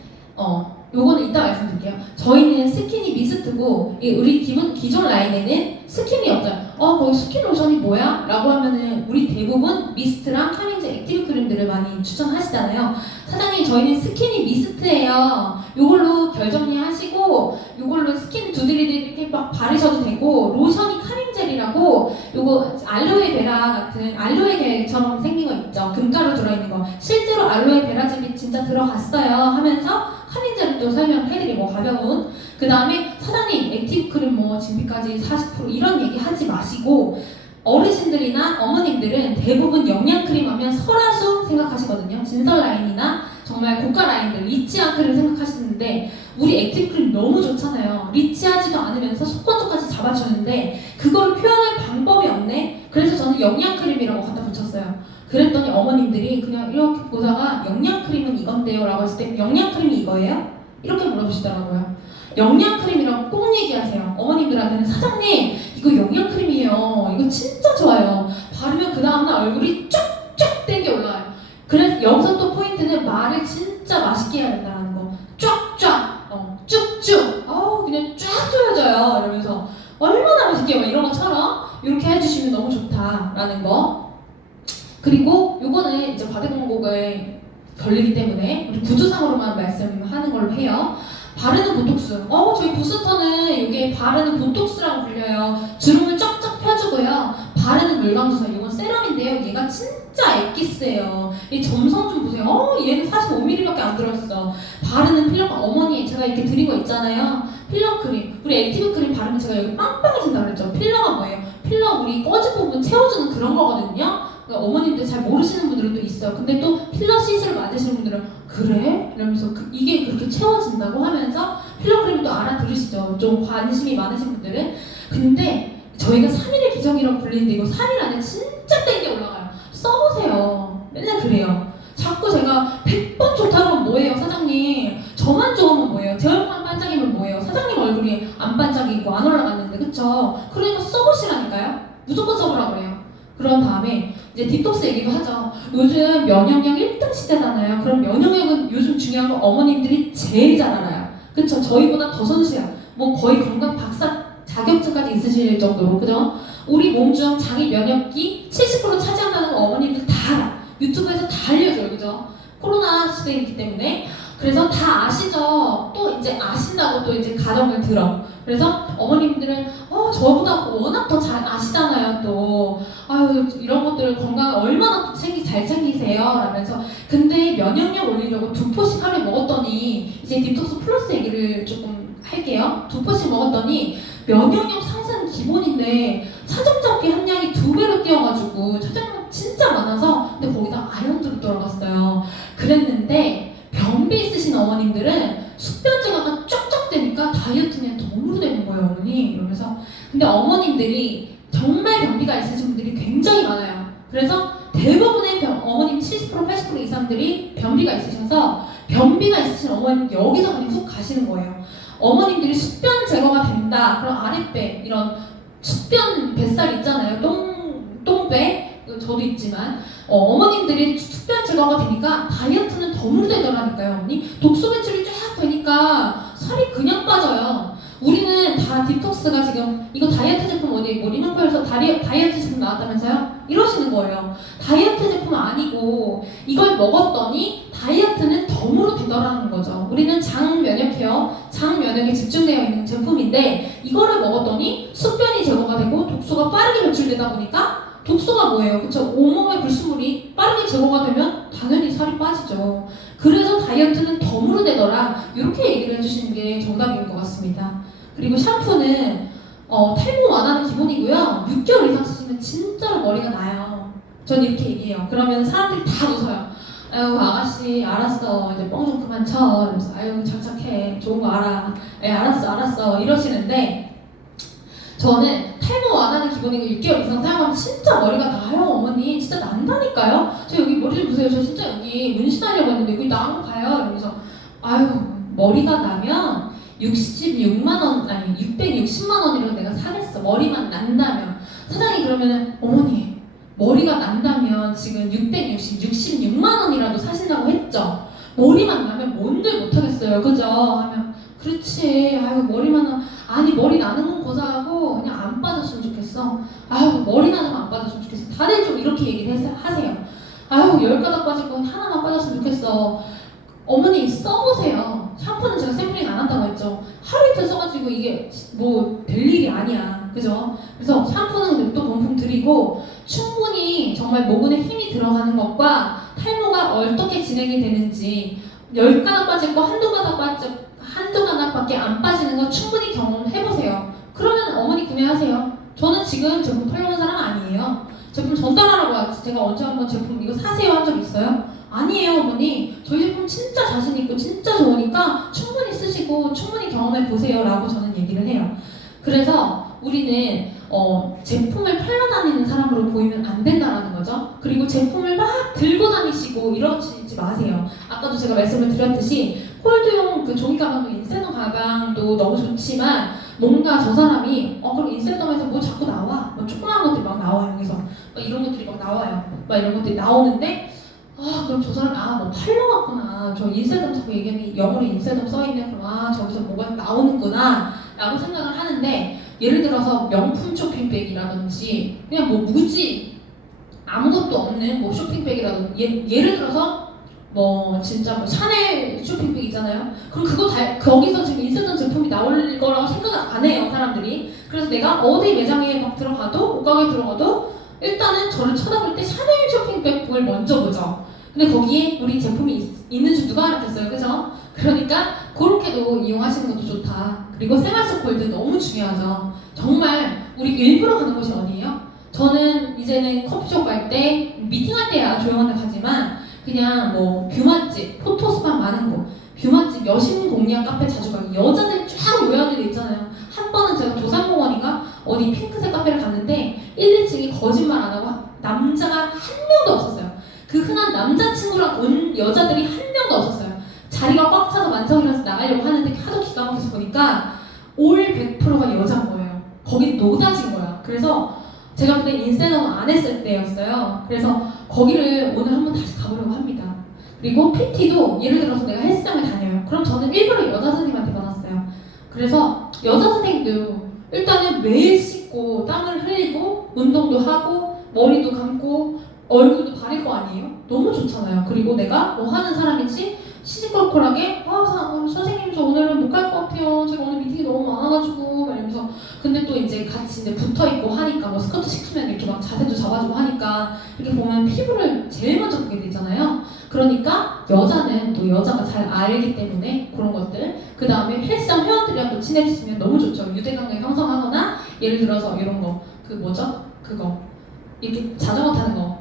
요거는 이따 말씀드릴게요. 저희는 스키니 미스트고 우리 기존 라인에는 스키니 없잖아요. 거기 스킨 로션이 뭐야? 라고 하면은 우리 대부분 미스트랑 카밍제 액티브 크림들을 많이 추천하시잖아요. 사장님 저희는 스키니 미스트예요. 요걸로 결 정리하시고 요걸로 스킨 두드리드 이렇게 막 바르셔도 되고 로션이 카밍젤이라고 요거 알로에 베라 같은 알로에 겔처럼 생긴 거 있죠. 금가루 들어있는 거 실제로 알로에 베라즙이 진짜 들어갔어요 하면서 카밍젤을 또 설명해드리고 가벼운 그 다음에 사장님 액티브 크림 뭐 진피까지 40% 이런 얘기 하지 마시고 어르신들이나 어머님들은 대부분 영양크림 하면 설화수 생각하시거든요. 진설 라인이나 정말 고가 라인들 리치한 크림 생각하시는데 우리 액티브 크림 너무 좋잖아요. 리치하지도 않으면서 속건조까지 잡아주는데 그거를 표현할 방법이 없네. 그래서 저는 영양크림이라고 갖다 붙였어요. 그랬더니 어머님들이 그냥 이렇게 보다가 영양크림은 이건데요 라고 했을 때 영양크림이 이거예요? 이렇게 물어보시더라고요. 영양크림이라고 꼭 얘기하세요. 어머님들한테는 사장님 이거 영양크림이에요. 이거 진짜 좋아요. 바르면 그 다음날 얼굴이 쫙쫙 땡겨 올라와요. 그래서 여기서 또 포인트는 말을 진짜 맛있게 해야 된다는 거. 쫙쫙 쭉쭉 그냥 쫙 조여져요. 이러면서 얼마나 맛있게 막 이런 것처럼 이렇게 해주시면 너무 좋다라는 거. 그리고 요거는 이제 과대광고에 걸리기 때문에 우리 구조상으로만 말씀하는 걸로 해요. 바르는 보톡스. 저희 부스터는 이게 바르는 보톡스라고 불려요. 주름을 쫙쫙 펴주고요. 바르는 물광주사. 이건 세럼인데요. 얘가 진짜 엑기스예요. 이 점성 좀 보세요. 얘는 45ml밖에 안 들어있어. 바르는 필러 어머니 제가 이렇게 드린 거 있잖아요. 필러 크림. 우리 액티브 크림 바르면 제가 여기 빵빵해진다 그랬죠. 필러가 뭐예요? 필러 우리 꺼진 부분 채워주는 그런 거거든요. 그러니까 어머님들 잘 모르시는 분들도 있어요. 근데 또 필러 시술 맞으시는 분들은 그래? 이러면서 이게 그렇게 채워진다고 하면서 필러 크림도 알아들으시죠. 좀 관심이 많으신 분들은. 근데 저희가 3일의 기적이라고 불리는데 이거 3일 안에 진짜 땡겨 올라가요. 써보세요. 맨날 그래요. 자꾸 제가 100번 좋다고 하면 뭐예요 사장님? 저만 좋으면 뭐예요? 제 얼굴만 반짝이면 뭐예요? 사장님 얼굴이 안 반짝이고 안 올라갔는데 그쵸? 그러니까 써보시라니까요. 무조건 써보라고 해요. 그런 다음에 이제 딥톡스 얘기도 하죠. 요즘 면역력 1등 시대잖아요. 그럼 면역력은 요즘 중요한 거 어머님들이 제일 잘 알아요. 그쵸? 저희보다 더 선수야. 뭐 거의 건강 박사 자격증까지 있으실 정도로 그죠? 우리 몸 중 자기 면역기 70% 차지한다는 거 어머님들 다 알아. 유튜브에서 다 알려줘요. 그죠? 코로나 시대이기 때문에. 그래서 다 아시죠? 또 이제 아신다고 또 이제 가정을 들어. 그래서 어머님들은 저보다 워낙 더 잘 아시잖아요. 또 이런 것들 건강 얼마나 잘 챙기세요 라면서 근데 면역력 올리려고 2포씩 하루에 먹었더니 이제 딥톡스 플러스 얘기를 조금 할게요. 2포씩 먹었더니 면역력 상승 기본인데 차정적기 함량이 2배로 뛰어가지고 차정력 진짜 많아서 근데 거기다 아연도 들어갔어요. 그랬는데 변비 있으신 어머님들은 숙변제가 쫙쫙 되니까 다이어트는 덤으로 되는 거예요 어머니 이러면서. 근데 어머님들이 정말 변비가 있으신 분들이 굉장히 많아요. 그래서 대부분의 어머님 70% 80% 이상 사람들이 변비가 있으셔서 변비가 있으신 어머님 여기서 그냥 훅 가시는 거예요. 어머님들이 숙변 제거가 된다. 그럼 아랫배 이런 숙변 뱃살 있잖아요. 똥배 저도 있지만 어머님들이 숙변 제거가 되니까 다이어트는 더 무르되더라니까요. 어머니 독소 배출이 쫙 되니까 살이 그냥 빠져요. 우리는 다 디톡스가 지금 이거 다이어트 제품 어디 뭐 리명표에서 다이어트 제품 나왔다면서요? 이러시는 거예요. 다이어트 제품 아니고 이걸 먹었더니 다이어트는 덤으로 되더라는 거죠. 우리는 장 면역 케어, 장 면역에 집중되어 있는 제품인데 이거를 먹었더니 숙변이 제거가 되고 독소가 빠르게 배출되다 보니까 독소가 뭐예요? 그쵸? 온몸의 불순물이 빠르게 제거가 되면 당연히 살이 빠지죠. 그래서 다이어트는 덤으로 되더라. 이렇게 얘기를 해주시는 게 정답인 것 같습니다. 그리고 샴푸는 탈모 완화는 기본이고요. 6개월 이상 쓰시면 진짜로 머리가 나요. 전 이렇게 얘기해요. 그러면 사람들이 다 웃어요. 아유 아가씨 알았어 이제 뻥 좀 그만 쳐. 이러면서 아유 착착해 좋은 거 알아. 알았어 이러시는데 저는 탈모 완화는 기본이고 6개월 이상 사용하면 진짜 머리가 나요. 어머니 진짜 난다니까요. 저 여기 머리 좀 보세요. 저 진짜 여기 문신하려고 했는데 여기 나은 거 봐요. 이러면서 아유 머리가 나면 66만원 아니 660만원이라고 내가 사겠어. 머리만 난다면. 사장이 그러면은 어머니 머리가 난다면 지금 66만원이라도 사신다고 했죠. 머리만 나면 뭔들 못하겠어요. 그죠? 하면 그렇지. 아유 머리만 아니 머리 나는 건 고사하고 그냥 안 빠졌으면 좋겠어. 아유 머리 나는 건 안 빠졌으면 좋겠어. 다들 좀 이렇게 얘기를 하세요. 아유 10가닥 빠질 건 하나만 빠졌으면 좋겠어. 어머니 써보세요. 샴푸는 제가 샘플링 안 한다고 했죠. 하루 이틀 써가지고 이게 뭐 될 일이 아니야. 그죠? 그래서 샴푸는 또 본품 드리고 충분히 정말 모근에 힘이 들어가는 것과 탈모가 어떻게 진행이 되는지 10가닥 빠질 거 한두 가닥밖에 안 빠지는 거 충분히 경험해보세요. 그러면 어머니 구매하세요. 저는 지금 제품 팔려는 사람 아니에요. 제품 전달하라고 하지. 제가 언제 한번 제품 이거 사세요 한 적 있어요? 아니에요 어머니. 저희 제품 진짜 자신있고 진짜 좋으니까 충분히 쓰시고 충분히 경험해보세요 라고 저는 얘기를 해요. 그래서 우리는 제품을 팔러 다니는 사람으로 보이면 안 된다라는 거죠. 그리고 제품을 막 들고 다니시고 이러지 마세요. 아까도 제가 말씀을 드렸듯이 홀드용 그 종이 가방도 인쇄덤 가방도 너무 좋지만 뭔가 저 사람이 그럼 인쇄덤에서 뭐 자꾸 나와 뭐 조그마한 것들이 막 나와요. 여기서 막 이런 것들이 막 나와요. 막 이런 것들이 나오는데 그럼 저 사람이 뭐 팔러 갔구나. 저 인쇄덤 자꾸 얘기하는 영어로 인쇄덤 써있네. 그럼 저기서 뭐가 나오는구나 라고 생각을 하는데 예를 들어서 명품 쇼핑백이라든지 그냥 뭐 무지 아무것도 없는 뭐 쇼핑백이라든지 예를 들어서 뭐 진짜 뭐 샤넬 쇼핑백 있잖아요. 그럼 그거 거기서 지금 인쇄된 제품이 나올 거라고 생각을 안 해요 사람들이. 그래서 내가 어디 매장에 막 들어가도 옷가게에 들어가도 일단은 저를 쳐다볼 때 샤넬 쇼핑백을 먼저 보죠. 근데 거기에 우리 제품이 있는 줄 누가 알았겠어요, 그죠? 그러니까 그렇게도 이용하시는 것도 좋다. 그리고 생활속 골드 너무 중요하죠. 정말 우리 일부러 가는 곳이 어디예요? 저는 이제는 커피숍 갈 때 미팅할 때야 조용한 데 가지만 그냥 뭐 뷰맛집, 포토스팟 많은 곳, 뷰맛집, 여신 공략 카페 자주 가고 여자들 쫙 모여있는 데 있잖아요. 한 번은 제가 도산공원인가 어디 핑크색 카페를 갔는데 1, 2층이 거짓말 안 하고 남자가 한 명도 없었어요. 그 흔한 남자친구랑 온 여자들이 한 명도 없었어요. 자리가 꽉 차서 만석이라서 나가려고 하는데 하도 기가 막혀서 보니까 올 100%가 여자인 거예요. 거기 노다진 거야. 그래서 제가 그때 인쇄덤 안 했을 때였어요. 그래서 거기를 오늘 한번 다시 가보려고 합니다. 그리고 PT도 예를 들어서 내가 헬스장을 다녀요. 그럼 저는 일부러 여자 선생님한테 받았어요. 그래서 여자 선생님도 일단은 매일 씻고 땀을 흘리고 운동도 하고 머리도 감고 얼굴도 바를 거 아니에요? 너무 좋잖아요. 그리고 내가 뭐 하는 사람이지 시시콜콜하게 선생님 저 오늘은 못 갈 것 같아요. 제가 오늘 미팅이 너무 많아가지고 이러면서 근데 또 이제 같이 이제 붙어있고 하니까 뭐 스커트 시키면 이렇게 막 자세도 잡아주고 하니까 이렇게 보면 피부를 제일 먼저 보게 되잖아요. 그러니까 여자는 또 여자가 잘 알기 때문에 그런 것들 그 다음에 헬스장 회원들이랑 또 친해지시면 너무 좋죠. 유대관계 형성하거나 예를 들어서 이런 거 그 뭐죠? 그거 이렇게 자전거 타는 거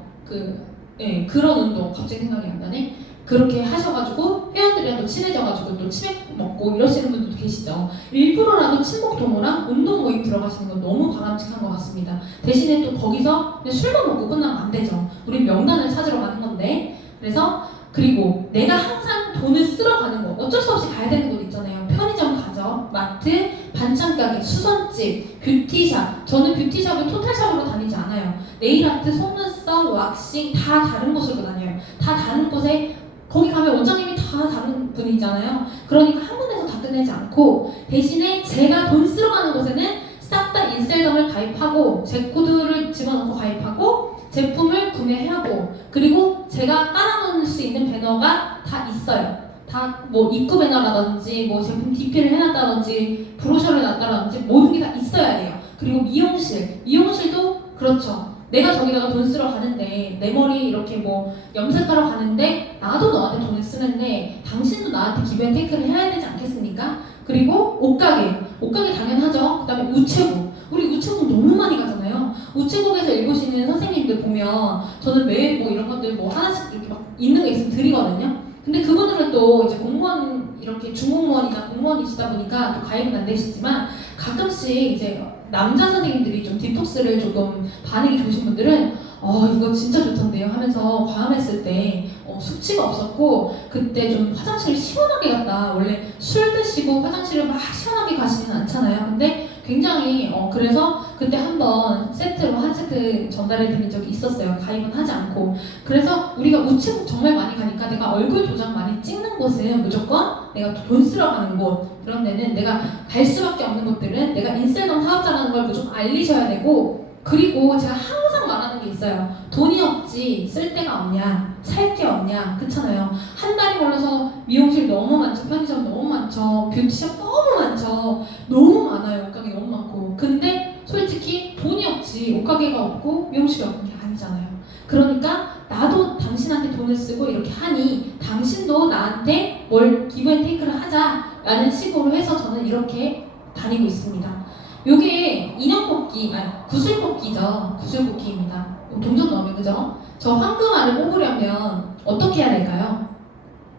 그런 운동 갑자기 생각이 안 나네. 그렇게 하셔가지고 회원들이랑 또 친해져가지고 또 치맥 먹고 이러시는 분들도 계시죠. 일부러라도 친목 도모랑 운동 모임 들어가시는 건 너무 바람직한 것 같습니다. 대신에 또 거기서 그냥 술만 먹고 끝나면 안 되죠. 우리 명단을 찾으러 가는 건데 그래서 그리고 내가 항상 돈을 쓸어 가는 거, 어쩔 수 없이 가야 되는 곳 있잖아요. 편의점 가죠, 마트, 반찬가게, 수선집, 뷰티샵. 저는 뷰티샵을 토탈샵으로 다니지 않아요. 네일아트, 속눈썹, 왁싱 다 다른 곳으로 다녀요. 다 다른 곳에 거기 가면 원장님이 다 다른 분이잖아요. 그러니까 한 군데서 다 끝내지 않고 대신에 제가 돈 쓸어 가는 곳에는 싹 다 인셀덤을 가입하고 제 코드를 집어넣고 가입하고 제품을 구매하고 그리고 제가 깔아놓을 수 있는 배너가 다 있어요. 다 뭐 입구 배너라든지 뭐 제품 DP를 해놨다든지 브로셔를 놨다든지 모든 게 다 있어야 돼요. 그리고 미용실도 그렇죠. 내가 저기다가 돈 쓰러 가는데 내 머리 이렇게 뭐 염색하러 가는데 나도 너한테 돈을 쓰는데 당신도 나한테 기브 앤 테이크를 해야 되지 않겠습니까? 그리고 옷가게 당연하죠. 그 다음에 우체국, 우리 우체국 너무 많이 가잖아요. 우체국에서 일보시는 선생님들 보면 저는 매일 뭐 이런 것들 뭐 하나씩 이렇게 막 있는 게 있으면 드리거든요. 근데 그분들은 또 이제 공무원, 이렇게 중공무원이나 공무원이시다 보니까 또 가입은 안 되시지만 가끔씩 이제 남자 선생님들이 좀 디톡스를 조금 반응이 좋으신 분들은 이거 진짜 좋던데요 하면서 과음했을 때 숙취가 없었고 그때 좀 화장실을 시원하게 갔다. 원래 술 드시고 화장실을 막 시원하게 가시진 않잖아요. 근데 굉장히 그래서 그때 한번 세트로 한 세트 전달해 드린 적이 있었어요. 가입은 하지 않고. 그래서 우리가 우체국 정말 많이 가니까 내가 얼굴 도장 많이 찍는 곳은 무조건 내가 돈 쓰러 가는 곳, 그런 데는 내가 갈 수밖에 없는 곳들은 내가 인셀덤 사업자라는 걸 무조건 알리셔야 되고, 그리고 제가 항상 말하는 게 있어요. 돈이 없지 쓸 데가 없냐, 살 게 없냐, 그렇잖아요. 한 달이 걸려서 미용실 너무 많죠, 편의점 너무 많죠, 뷰티샵 너무 많죠, 너무 많아요. 옷가게 너무 많고. 근데 솔직히 돈이 없지 옷가게가 없고 미용실이 없는 게 아니잖아요. 그러니까 나도 당신한테 돈을 쓰고 이렇게 하니 당신도 나한테 뭘 기브 앤 테이크를 하자라는 식으로 해서 저는 이렇게 다니고 있습니다. 요게 인형 뽑기, 구슬 뽑기죠. 구슬 뽑기입니다. 동전 넣으면, 그죠? 저 황금알을 뽑으려면 어떻게 해야 될까요?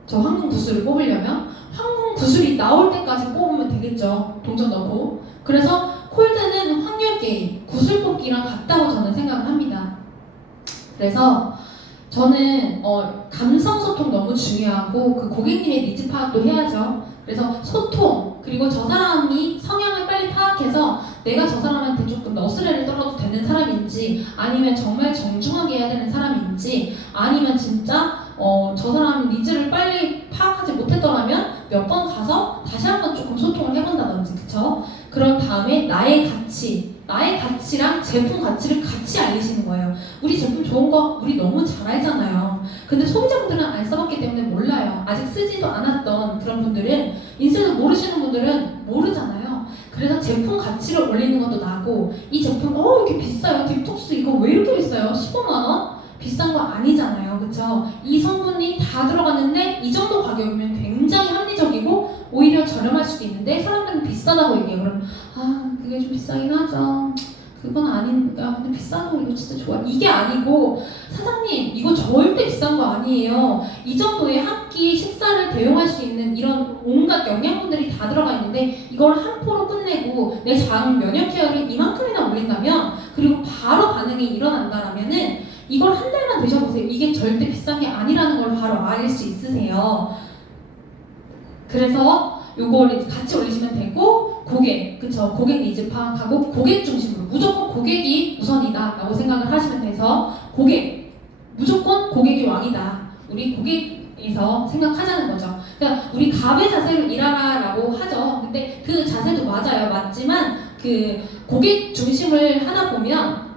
저 황금 구슬을 뽑으려면 황금 구슬이 나올 때까지 뽑으면 되겠죠. 동전 넣고. 그래서 콜드는 확률 게임, 구슬 뽑기랑 같다고 저는 생각을 합니다. 그래서 저는 감성 소통 너무 중요하고 그 고객님의 니즈 파악도 해야죠. 그래서 소통, 그리고 저 사람이 성향을 빨리 파악해서 내가 저 사람한테 조금 너스레를 떨어도 되는 사람인지, 아니면 정말 정중하게 해야 되는 사람인지, 아니면 진짜 저 사람 니즈를 빨리 파악하지 못했더라면 몇 번 가서 다시 한번 조금 소통을 해본다든지, 그쵸? 그런 다음에 나의 가치랑 제품 가치를 같이 알리시는 거예요. 우리 제품 좋은 거 우리 너무 잘 알잖아요. 근데 소비자분들은 안 써봤기 때문에 몰라요. 아직 쓰지도 않았던 그런 분들은, 인쇄도 모르시는 분들은 모르잖아요. 그래서 제품 가치를 올리는 것도 나고, 이 제품 이렇게 비싸요. 딥톡스 이거 왜 이렇게 비싸요? 15만 원? 비싼 거 아니잖아요. 그쵸? 이 성분이 다 들어갔는데 이 정도 가격이면 굉장히 합리적이고 오히려 저렴할 수도 있는데 사람들은 비싸다고 얘기해요. 그럼 그게 좀 비싸긴 하죠. 그건 아닌가. 근데 비싼 거 이거 진짜 좋아. 이게 아니고, 사장님 이거 절대 비싼 거 아니에요. 이 정도의 한 끼 식사를 대용할 수 있는 이런 온갖 영양분들이 다 들어가 있는데 이걸 한 포로 끝내고 내 장 면역 케어를 이만큼이나 올린다면, 그리고 바로 반응이 일어난다라면은 이걸 한 달만 드셔보세요. 이게 절대 비싼 게 아니라는 걸 바로 알 수 있으세요. 그래서 요걸 같이 올리시면 되고, 고객 니즈 파악하고 고객 중심으로 무조건 고객이 우선이다 라고 생각을 하시면 돼서, 무조건 고객이 왕이다. 우리 고객에서 생각하자는 거죠. 그러니까 우리 갑의 자세로 일하라 라고 하죠. 근데 그 자세도 맞지만 그 고객 중심을 하다 보면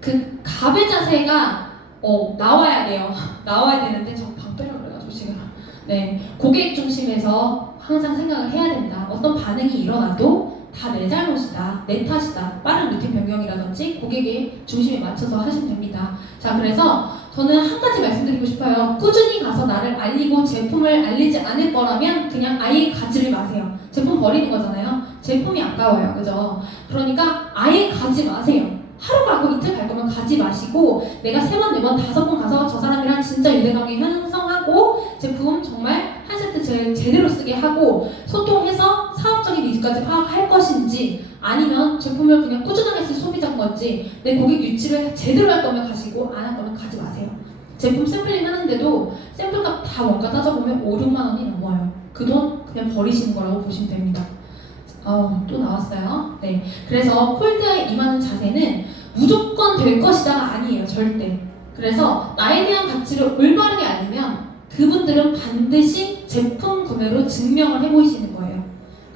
그 갑의 자세가 나와야 돼요. 나와야 되는데 저 방 빼려 그래가지고 지금. 네, 고객 중심에서 항상 생각을 해야 된다. 어떤 반응이 일어나도 다 내 잘못이다, 내 탓이다. 빠른 루틴 변경이라든지 고객의 중심에 맞춰서 하시면 됩니다. 자, 그래서 저는 한 가지 말씀드리고 싶어요. 꾸준히 가서 나를 알리고 제품을 알리지 않을 거라면 그냥 아예 가지를 마세요. 제품 버리는 거잖아요. 제품이 아까워요. 그죠? 그러니까 아예 가지 마세요. 하루 가고 이틀 갈 거면 가지 마시고, 내가 3번, 4번, 5번 가서 저 사람이랑 진짜 유대관계 형성하고 제품 정말 한 세트 제대로 쓰게 하고 소통해서 사업적인 니즈까지 파악할 것인지, 아니면 제품을 그냥 꾸준하게 쓸 소비자인 건지, 내 고객 유치를 제대로 할 거면 가시고 안 할 거면 가지 마세요. 제품 샘플링 하는데도 샘플값 다 원가 따져보면 5, 6만 원이 넘어요. 그 돈 그냥 버리시는 거라고 보시면 됩니다. 또 나왔어요. 네, 그래서 콜드에 임하는 자세는 무조건 될 것이다가 아니에요. 절대. 그래서 나에 대한 가치를 올바르게 알면 그분들은 반드시 제품 구매로 증명을 해보이시는 거예요.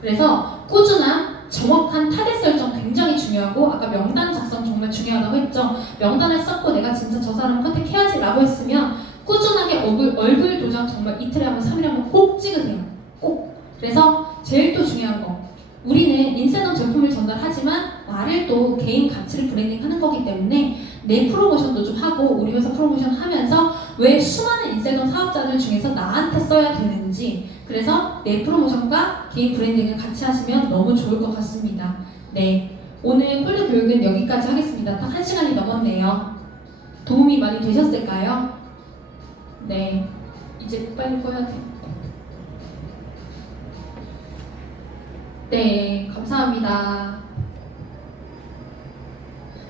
그래서 꾸준한 정확한 타겟 설정 굉장히 중요하고 아까 명단 작성 정말 중요하다고 했죠. 명단을 썼고 내가 진짜 저 사람 컨택해야지 라고 했으면 꾸준하게 얼굴 도장 정말 이틀에 한 번, 3일에 한 번 꼭 찍으세요. 꼭. 그래서 제일 또 중요한 거, 우리는 인쇄덤 제품을 전달하지만 나를 또 개인 가치를 브랜딩 하는 거기 때문에 내 프로모션도 좀 하고 우리 회사 프로모션 하면서 왜 수많은 인쇄덤 사업자들 중에서 나한테 써야 되는지, 그래서 내 프로모션과 개인 브랜딩을 같이 하시면 너무 좋을 것 같습니다. 네, 오늘 콜드 교육은 여기까지 하겠습니다. 딱 1시간이 넘었네요. 도움이 많이 되셨을까요? 네, 이제 빨리 꺼야 돼요. 네, 감사합니다.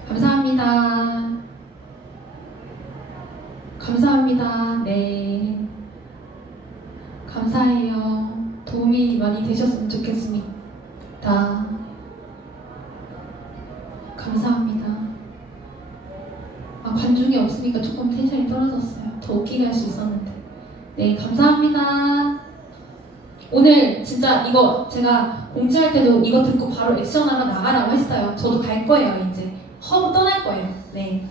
감사합니다. 감사합니다. 네. 감사해요. 도움이 많이 되셨으면 좋겠습니다. 감사합니다. 관중이 없으니까 조금 텐션이 떨어졌어요. 더 웃기게 할 수 있었는데. 네, 감사합니다. 오늘 진짜 이거 제가 공지할 때도 이거 듣고 바로 액션하러 나가라고 했어요. 저도 갈 거예요. 이제 허브 떠날 거예요. 네,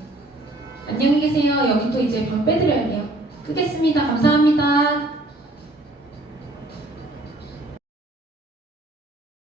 안녕히 계세요. 여기 또 이제 방 빼드려야 돼요. 끄겠습니다. 감사합니다.